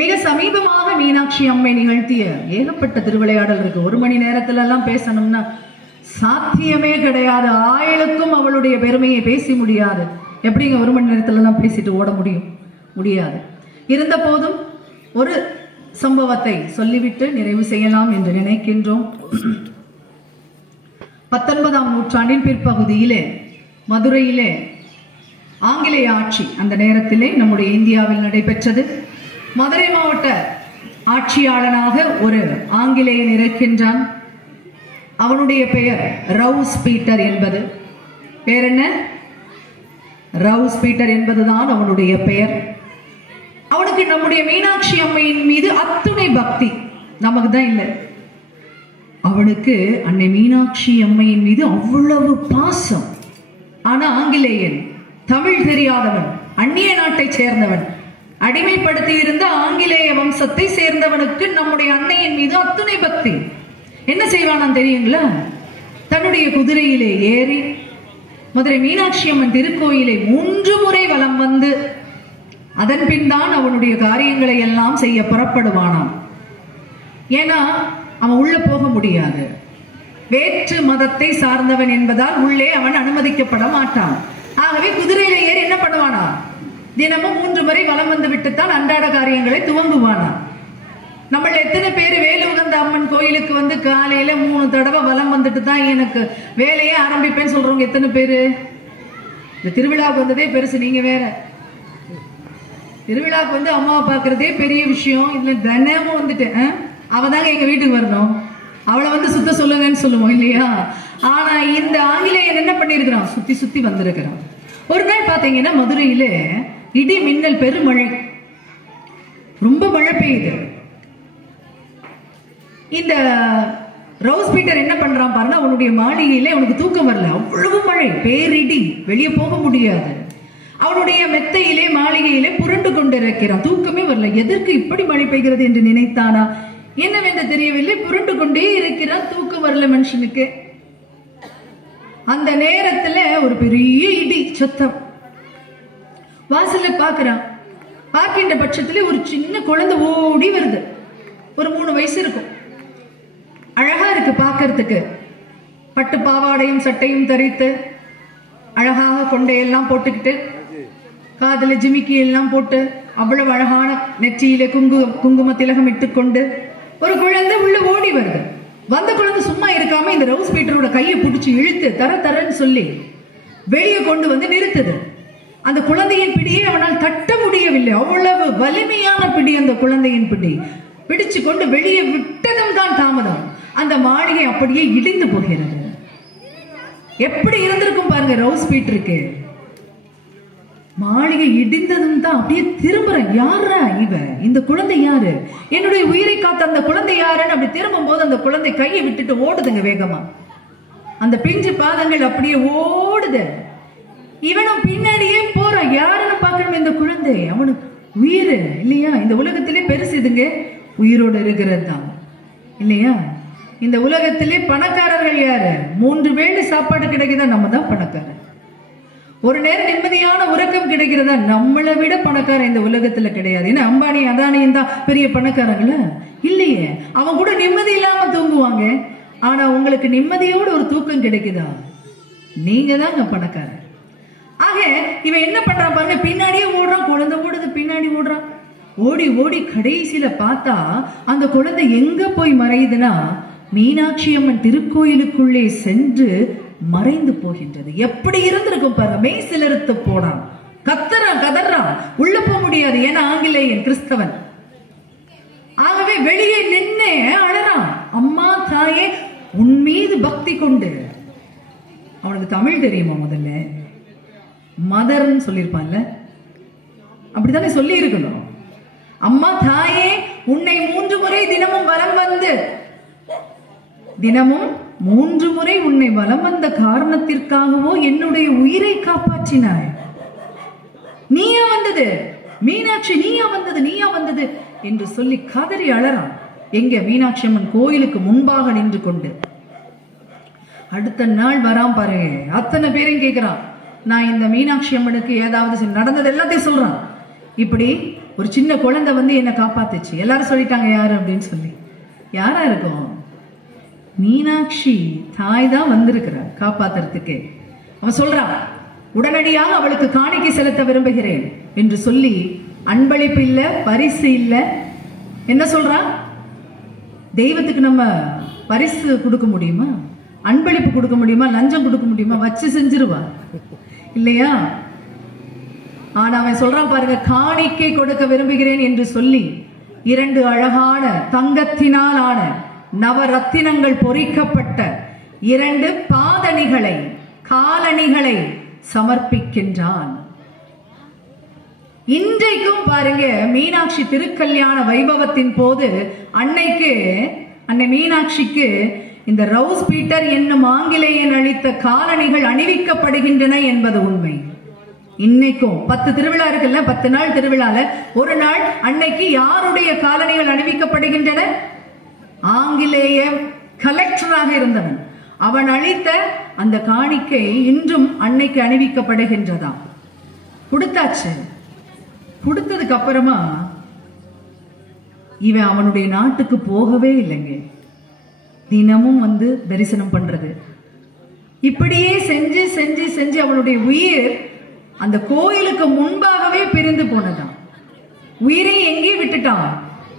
மிக சமீபமாக மீனாட்சி அம்மை நிகழ்த்திய ஏகப்பட்ட திருவிளையாடல் இருக்கு. 1 மணி நேரத்துல எல்லாம் பேசணும்னா சாத்தியமே கிடையாது. ஆயிலுக்கும் அவளுடைய பெருமையை பேசி முடியாது. எப்படிங்க 1 மணி நேரத்துல எல்லாம் பேசிட்டு ஓட முடியாது. இருந்த போதும் ஒரு சம்பவத்தை சொல்லிவிட்டு நிறைவு செய்யலாம் என்று நினைக்கின்றோம். 19ஆம் நூற்றாண்டின் பிற்பகுதியிலே மதுரையிலே ஆங்கிலேய ஆட்சி அந்த நேரத்திலே நம்முடைய இந்தியாவில் நடைபெற்றது. மதுரை மாவட்ட ஆட்சியாளனாக ஒரு ஆங்கிலேயன் இருக்கின்றான். அவனுடைய பெயர் ரவுஸ் பீட்டர் என்பது. பேர் என்ன? ரவுஸ் பீட்டர் என்பதுதான் அவனுடைய பெயர். அவனுக்கு நம்முடைய மீனாட்சி அம்மையின் மீது அத்துணை பக்தி. நமக்கு தான் இல்லை. அவனுக்கு அன்னை மீனாட்சி அம்மையின் மீது அவ்வளவு பாசம். ஆனா ஆங்கிலேயன் தமிழ் தெரியாதவன், அந்நிய நாட்டை சேர்ந்தவன், அடிமைப்படுத்தி இருந்த ஆங்கிலேய வம்சத்தை சேர்ந்தவனுக்கு நம்முடைய அன்னையின் மீது அத்துணை பக்தி. என்ன செய்வானாம் தெரியுங்களா? தன்னுடைய குதிரையிலே ஏறி மதுரை மீனாட்சி அம்மன் திருக்கோயிலை 3 முறை வலம் வந்து அதன் பின் தான் அவனுடைய காரியங்களை எல்லாம் செய்ய புறப்படுவானாம். ஏன்னா அவன் உள்ள போக முடியாது. வேற்று மதத்தை சார்ந்தவன் என்பதால் உள்ளே அவன் அனுமதிக்கப்பட மாட்டான். ஆகவே குதிரையில ஏறி என்ன பண்ணுவானா? தினமும் 3 முறை வலம் வந்து விட்டுத்தான் அன்றாட காரியங்களை துவங்குவானா. நம்மள எத்தனை பேர் வேலுகந்த அம்மன் கோயிலுக்கு வந்து காலையில 3 தடவை வலம் வந்துட்டு தான் எனக்கு வேலையே ஆரம்பிப்பேன்னு சொல்றவங்க எத்தனை பேரு? இந்த திருவிழாவுக்கு வந்ததே பெருசு. நீங்க வேற திருவிழாவுக்கு வந்து அம்மாவை பாக்குறதே பெரிய விஷயம். இதுல தினமும் வந்துட்டு அவதாங்க எங்க வீட்டுக்கு வரணும், அவளை வந்து சுத்த சொல்லுங்கன்னு சொல்லுவோம் இல்லையா? ஆனா இந்த ஆங்கிலேயர் என்ன பண்ணிருக்கிறான்? சுத்தி சுத்தி வந்திருக்கிறான். ஒரு நாள் பாத்தீங்கன்னா மதுரையில இடி மின்னல் பெருமழை, ரொம்ப மழை பெய்யுது. இந்த ரவுஸ் பீட்டர் என்ன பண்றான் பாருங்க, அவனுடைய மாளிகையில அவனுக்கு தூக்கம் வரல. அவ்வளவு மழை, பேரிடி, வெளியே போக முடியாது. அவனுடைய மெத்தையிலே மாளிகையிலே புரண்டு கொண்டிருக்கிறான். தூக்கமே வரல. எதற்கு இப்படி மழை பெய்கிறது என்று நினைத்தானா என்னவென்று தெரியவில்லை. புரண்டு கொண்டே இருக்கிறான். தூக்கம் வரல மனுஷனுக்கு. அந்த நேரத்துல ஒரு பெரிய இடி சத்தம். வாசல்ல பாக்குறான். பார்க்கின்ற பட்சத்துல ஒரு சின்ன குழந்தை ஓடி வருது. ஒரு 3 வயசு இருக்கும். அழகா இருக்கு பார்க்கறதுக்கு. பட்டு பாவாடையும் சட்டையும் தரித்து அழகாக கொண்டையெல்லாம் போட்டுக்கிட்டு காதல ஜிமிக்கி எல்லாம் போட்டு அவ்வளவு அழகான நெற்றியிலே குங்கும திலகம் இட்டுக்கொண்டு ஒரு குழந்தை உள்ள ஓடி வருது. வந்த குழந்தை சும்மா இருக்காம இந்த ரவுஸ் பீட்டரோட கையை பிடிச்சி இழுத்து தரன்னு சொல்லி வெளியே கொண்டு வந்து நிறுத்துது. அந்த குழந்தையின் பிடியை அவனால் தட்ட முடியவில்லை. அவ்வளவு வலிமையான பிடி அந்த குழந்தையின் பிடி. பிடிச்சு கொண்டு வெளியே விட்டதும் தான் தாமதம். அந்த மாளிகை அப்படியே இடிந்து போகிறது. எப்படி இருந்திருக்கும் பாருங்க ரவுஸ் பீட்டருக்கு. மாளிகை இடிந்ததும் தான் அப்படியே திரும்புற, யாரா இவ, இந்த குழந்தை யாரு, என்னுடைய உயிரை காத்த அந்த குழந்தை யாருன்னு அப்படி திரும்பும் போது அந்த குழந்தை கையை விட்டுட்டு ஓடுதுங்க வேகமா. அந்த பிஞ்சு பாதங்கள் அப்படியே ஓடுது. இவனும் பின்னாடியே போறான். யாருன்னு பார்க்கணும் இந்த குழந்தை. அவனுக்கு உயிர் இல்லையா? இந்த உலகத்திலே பெருசு இதுங்க உயிரோடு இருக்கிறது தான் இல்லையா? இந்த உலகத்திலே பணக்காரர்கள் யாரு? 3 வேளை சாப்பாடு கிடைக்குதா? நம்ம தான் பணக்காரர். ஒரு நேரம் நிம்மதியான உறக்கம் கிடைக்கிறதா? நம்மளை விட பணக்காரன் இந்த உலகத்துல கிடையாது. ஏன்னா அம்பானி அதானியும் தான் பெரிய பணக்காரங்கள இல்லையே. அவன் கூட நிம்மதி இல்லாம தூங்குவாங்க. ஆனா உங்களுக்கு நிம்மதியோட ஒரு தூக்கம் கிடைக்குதா? நீங்க தாங்க பணக்காரன். ஆக இவன் என்ன பண்றான் பாருங்க, பின்னாடியே ஓடுறான். குழந்தை ஓடுது, பின்னாடி ஓடுறான். ஓடி ஓடி கடைசியில பார்த்தா அந்த குழந்தை எங்க போய் மறையுதுன்னா மீனாட்சி அம்மன் திருக்கோயிலுக்குள்ளே சென்று மறைந்து போகின்றது. எப்படி இருந்திருக்கும் பாருங்க. மெய் சிலர்த்து போனான், கத்துறான், கதறான். உள்ள போக முடியாது, ஏன்னா ஆங்கிலேயன், கிறிஸ்தவன். ஆகவே வெளியே நின்று அழறான், அம்மா தாயே உன் மீது பக்தி கொண்டு. அவனுக்கு தமிழ் தெரியுமா? முதல்ல மதர்ன்னு சொல்லியிருப்பான்ல, அப்படித்தானே சொல்லி இருக்கணும். அம்மா தாயே உன்னை 3 முறை தினமும் வலம் வந்து, தினமும் 3 முறை உன்னை வலம் வந்த காரணத்திற்காகவோ என்னுடைய உயிரை காப்பாற்றினாய். நீயா வந்தது மீனாட்சி, நீயா வந்தது, நீயா வந்தது என்று சொல்லி கதறி அழறான். எங்க? மீனாட்சி அம்மன் கோயிலுக்கு முன்பாக நின்று கொண்டு. அடுத்த நாள் வரான் பாருங்க, அத்தனை பேரையும் கேட்கிறான், நான் இந்த மீனாட்சி அம்மனுக்கு ஏதாவது நடந்தது எல்லாத்தையும் சொல்றான். இப்படி ஒரு சின்ன குழந்தை வந்து என்னை காப்பாத்துச்சு, எல்லாரும் சொல்லிட்டாங்க யாரு அப்படின்னு சொல்லி. யாரா இருக்கும்? மீனாட்சி தாய் தான் வந்திருக்கிறார் காப்பாத்துறதுக்கு. அவன் சொல்றான், உடனடியாக அவளுக்கு காணிக்கை செலுத்த விரும்புகிறேன் என்று சொல்லி, அன்பளிப்பு இல்ல, பரிசு இல்ல, என்ன சொல்றான்? தெய்வத்துக்கு நம்ம பரிசு கொடுக்க முடியுமா? அன்பளிப்பு கொடுக்க முடியுமா? லஞ்சம் கொடுக்க முடியுமா? வச்சு செஞ்சிருவா இல்லையா? ஆனா அவன் சொல்றான் பாருங்க, காணிக்கை கொடுக்க விரும்புகிறேன் என்று சொல்லி 2 அழகான தங்கத்தினால் ஆன நவரத்தினங்கள் பொறிக்கப்பட்ட 2 பாதணிகளை, காலணிகளை சமர்ப்பிக்கின்றான். இன்றைக்கும் பாருங்க, மீனாட்சி திருக்கல்யாண வைபவத்தின் போது அன்னை மீனாட்சிக்கு இந்த ரவுஸ் பீட்டர் என்னும் ஆங்கிலேயன் அளித்த காலணிகள் அணிவிக்கப்படுகின்றன என்பது உண்மை. இன்னைக்கும் 10 திருவிழா இருக்குல்ல, 10 நாள் திருவிழால ஒரு நாள் அன்னைக்கு யாருடைய காலணிகள் அணிவிக்கப்படுகின்றன? ஆங்கிலேய கலெக்டராக இருந்தவன், அவன் அளித்த அந்த காணிக்கை இன்றும் அன்னைக்கு அணிவிக்கப்படுகின்றதா? கொடுத்தாச்சு. கொடுத்ததுக்கு அப்புறமா இவன் அவனுடைய நாட்டுக்கு போகவே இல்லைங்க. தினமும் வந்து தரிசனம் பண்றது, இப்படியே செஞ்சு செஞ்சு செஞ்சு அவனுடைய உயிர் அந்த கோயிலுக்கு முன்பாகவே பிரிந்து போனதான். உயிரை எங்கே விட்டுட்டான்?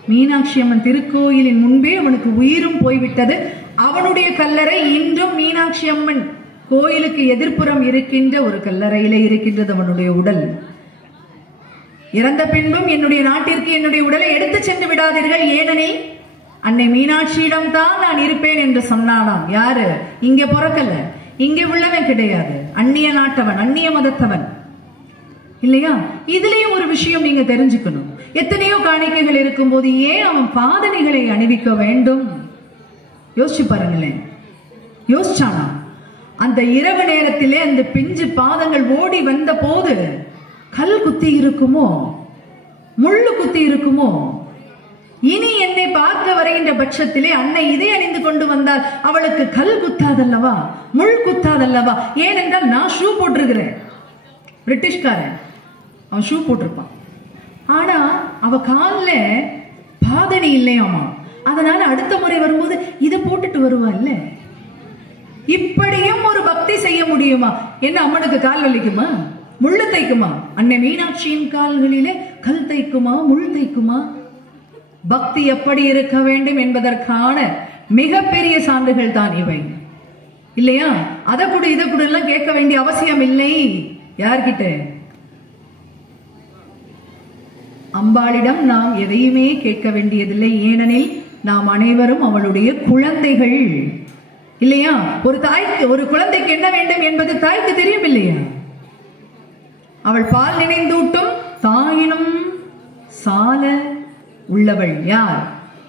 மீனாட்சி அம்மன் திருக்கோயிலின் முன்பே அவனுக்கு உயிரும் போய்விட்டது. அவனுடைய கல்லறை இன்றும் மீனாட்சி அம்மன் கோயிலுக்கு எதிர்ப்புறம் இருக்கின்ற ஒரு கல்லறையிலே இருக்கின்றது அவனுடைய உடல். இறந்த பின்பும் என்னுடைய நாட்டிற்கு என்னுடைய உடலை எடுத்து சென்று விடாதீர்கள், ஏனெனில் அன்னை மீனாட்சியிடம் தான் நான் இருப்பேன் என்று சொன்னானாம். யாரு? இங்க பிறக்கல, இங்கே உள்ளவன் கிடையாது, அந்நிய நாட்டவன், அந்நிய மதத்தவன் இல்லையா? இதுலயும் ஒரு விஷயம் நீங்க தெரிஞ்சுக்கணும். எத்தனையோ காணிக்கைகள் இருக்கும் போது ஏன் அவன் பாதணிகளை அணிவிக்க வேண்டும்? யோசிச்சு பாருங்களேன். யோசிச்சானா? அந்த இரவு நேரத்திலே அந்த பிஞ்சு பாதங்கள் ஓடி வந்த போது கல் குத்தி இருக்குமோ, முள்ளு குத்தி இருக்குமோ? இனி என்னை பார்க்க வருகின்ற பட்சத்திலே அன்னை இதை அணிந்து கொண்டு வந்தால் அவளுக்கு கல் குத்தாதல்லவா, முள் குத்தாதல்லவா? ஏனென்றால் நான் ஷூ போட்டிருக்கிறேன். பிரிட்டிஷ்காரன் அவன் ஷூ போட்டிருப்பான், ஆனா அவ கால்ல பாதணி இல்லையாமா. அதனால அடுத்த முறை வரும்போது இதை போட்டுட்டு வருவா இல்ல. இப்படியும் ஒரு பக்தி செய்ய முடியுமா? என்ன அம்மனுக்கு கால் வலிக்குமா? முள்ளு தைக்குமா? அன்னை மீனாட்சியின் கால்களிலே கல் தைக்குமா, முள் தைக்குமா? பக்தி எப்படி இருக்க வேண்டும் என்பதற்கான மிகப்பெரிய சான்றுகள் தான் இவை இல்லையா? அதை கூட இதை கூட எல்லாம் கேட்க வேண்டிய அவசியம் இல்லை. யார்கிட்ட? அம்பாளிடம் நாம் எதையுமே கேட்க வேண்டியதில்லை, ஏனெனில் நாம் அனைவரும் அவளுடைய குழந்தைகள் இல்லையா? ஒரு தாய்க்கு, ஒரு குழந்தைக்கு என்ன வேண்டும் என்பது தாய்க்கு தெரியும் இல்லையா? அவள் பால் நினைந்தூட்டும் தாயினும் சால உள்ளவள் யார்?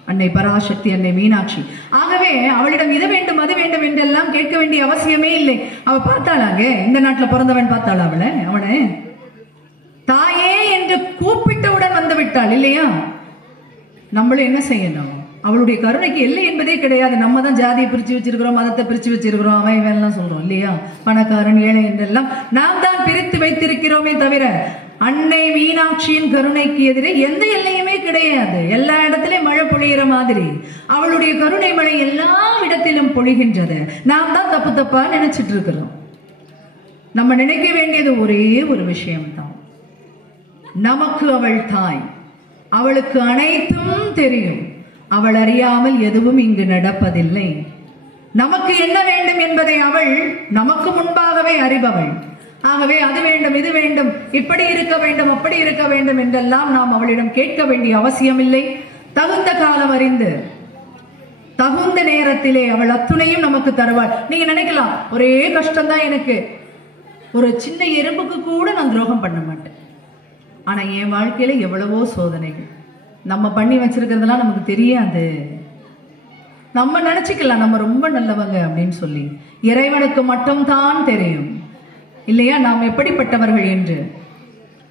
அன்னை பராசக்தி, அன்னை மீனாட்சி. ஆகவே அவளிடம் இது வேண்டும் அது வேண்டும் என்றெல்லாம் கேட்க வேண்டிய அவசியமே இல்லை. அவ பார்த்தாளாங்க, இந்த நாட்டுல பிறந்தவன் பார்த்தாளா அவனை தாயே என்று கூப்பிட்டவுடன் வந்து விட்டாள் இல்லையா? நம்மளும் என்ன செய்யணும்? அவளுடைய கருணைக்கு எல்லை என்பதே கிடையாது. நம்ம தான் ஜாதியை பிரிச்சு வச்சிருக்கிறோம், மதத்தை பிரிச்சு வச்சிருக்கிறோம், அவன் இவெல்லாம் சொல்றோம் இல்லையா? பணக்காரன் ஏழை என்றெல்லாம் நாம் தான் பிரித்து வைத்திருக்கிறோமே தவிர அன்னை மீனாட்சியின் கருணைக்கு எதிரே எந்த எல்லையுமே கிடையாது. எல்லா இடத்திலும் மழை பொழிகிற மாதிரி அவளுடைய கருணை மழை எல்லா இடத்திலும் பொழிகின்றது. நாம் தான் தப்பு தப்பா நினைச்சிட்டு இருக்கிறோம். நம்ம நினைக்க வேண்டியது ஒரே ஒரு விஷயம்தான், நமக்கு அவள் தாய், அவளுக்கு அனைத்தும் தெரியும், அவள் அறியாமல் எதுவும் இங்கு நடப்பதில்லை. நமக்கு என்ன வேண்டும் என்பதை அவள் நமக்கு முன்பாகவே அறிபவள். ஆகவே அது வேண்டும், இது வேண்டும், இப்படி இருக்க வேண்டும், அப்படி இருக்க வேண்டும் என்றெல்லாம் நாம் அவளிடம் கேட்க வேண்டிய அவசியம் இல்லை. தகுந்த காலம் அறிந்து தகுந்த நேரத்திலே அவள் அத்துணையும் நமக்கு தருவாள். நீங்க நினைக்கலாம், ஒரே கஷ்டம் தான் எனக்கு, ஒரு சின்ன எறும்புக்கு கூட நான் துரோகம் பண்ண மாட்டேன். ஆனா என் வாழ்க்கையில எவ்வளவோ சோதனைகள் நம்ம பண்ணி வச்சிருக்கிறதெல்லாம் நமக்கு தெரியாது. நம்ம நினைச்சுக்கலாம் நம்ம ரொம்ப நல்லவங்க அப்படின்னு சொல்லி. இறைவனுக்கு மட்டும்தான் தெரியும் இல்லையா நாம் எப்படிப்பட்டவர்கள் என்று.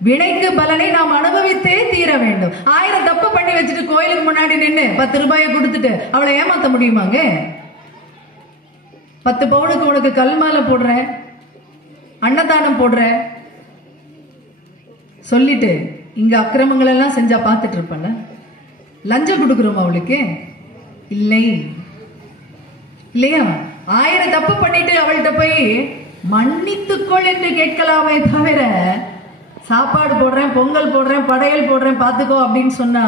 வினைக்கு பலனை நாம் அனுபவித்தே தீர வேண்டும். 1000 தப்பு பண்ணி வச்சுட்டு கோயிலுக்கு முன்னாடி நின்று 10 ரூபாயை கொடுத்துட்டு அவளை ஏமாத்த முடியுமாங்க? 10 பவுனுக்கு உனக்கு கல் மாலை போடுற, அன்னதானம் போடுற சொல்லிட்டு இங்க அக்கிரமங்கள் எல்லாம் செஞ்சா பார்த்துட்டு இருப்பல. லஞ்சம் கொடுக்குறோம் அவளுக்கு இல்லை இல்லையா? 1000 தப்பு பண்ணிட்டு அவள்கிட்ட போய் மன்னித்துக்கொள் என்று கேட்கலாமே தவிர, சாப்பாடு போடுறேன், பொங்கல் போடுறேன், படையல் போடுறேன், பார்த்துக்கோ அப்படின்னு சொன்னா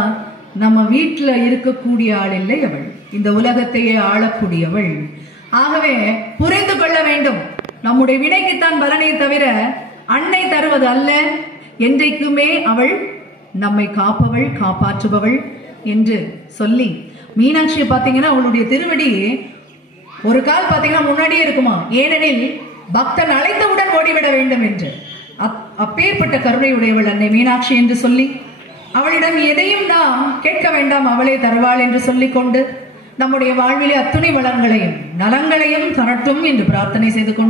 நம்ம வீட்டுல இருக்கக்கூடிய ஆள் இல்லை அவள், இந்த உலகத்தையே ஆளக்கூடியவள். ஆகவே புரிந்து கொள்ள வேண்டும், நம்முடைய வினைக்குத்தான் பலனை தவிர அன்னை தருவது அல்ல. என்றைக்குமே அவள் நம்மை காப்பவள், காப்பாற்றுபவள் என்று சொல்லி, மீனாட்சியை பார்த்தீங்கன்னா அவளுடைய திருவடி ஒரு கால் பார்த்தீங்கன்னா முன்னாடியே இருக்குமா. ஏனெனில் பக்தன் அழைத்தவுடன் ஓடிவிட வேண்டும் என்று. அப்பேற்பட்ட கருணை உடையவள் அன்னை மீனாட்சி என்று சொல்லி, அவளிடம் எதையும் நாம் கேட்க வேண்டாம், அவளே தருவாள் என்று சொல்லிக் கொண்டு நம்முடைய வாழ்விலே அத்துணை வளங்களையும் நலங்களையும் தரட்டும் என்று பிரார்த்தனை செய்து கொண்டு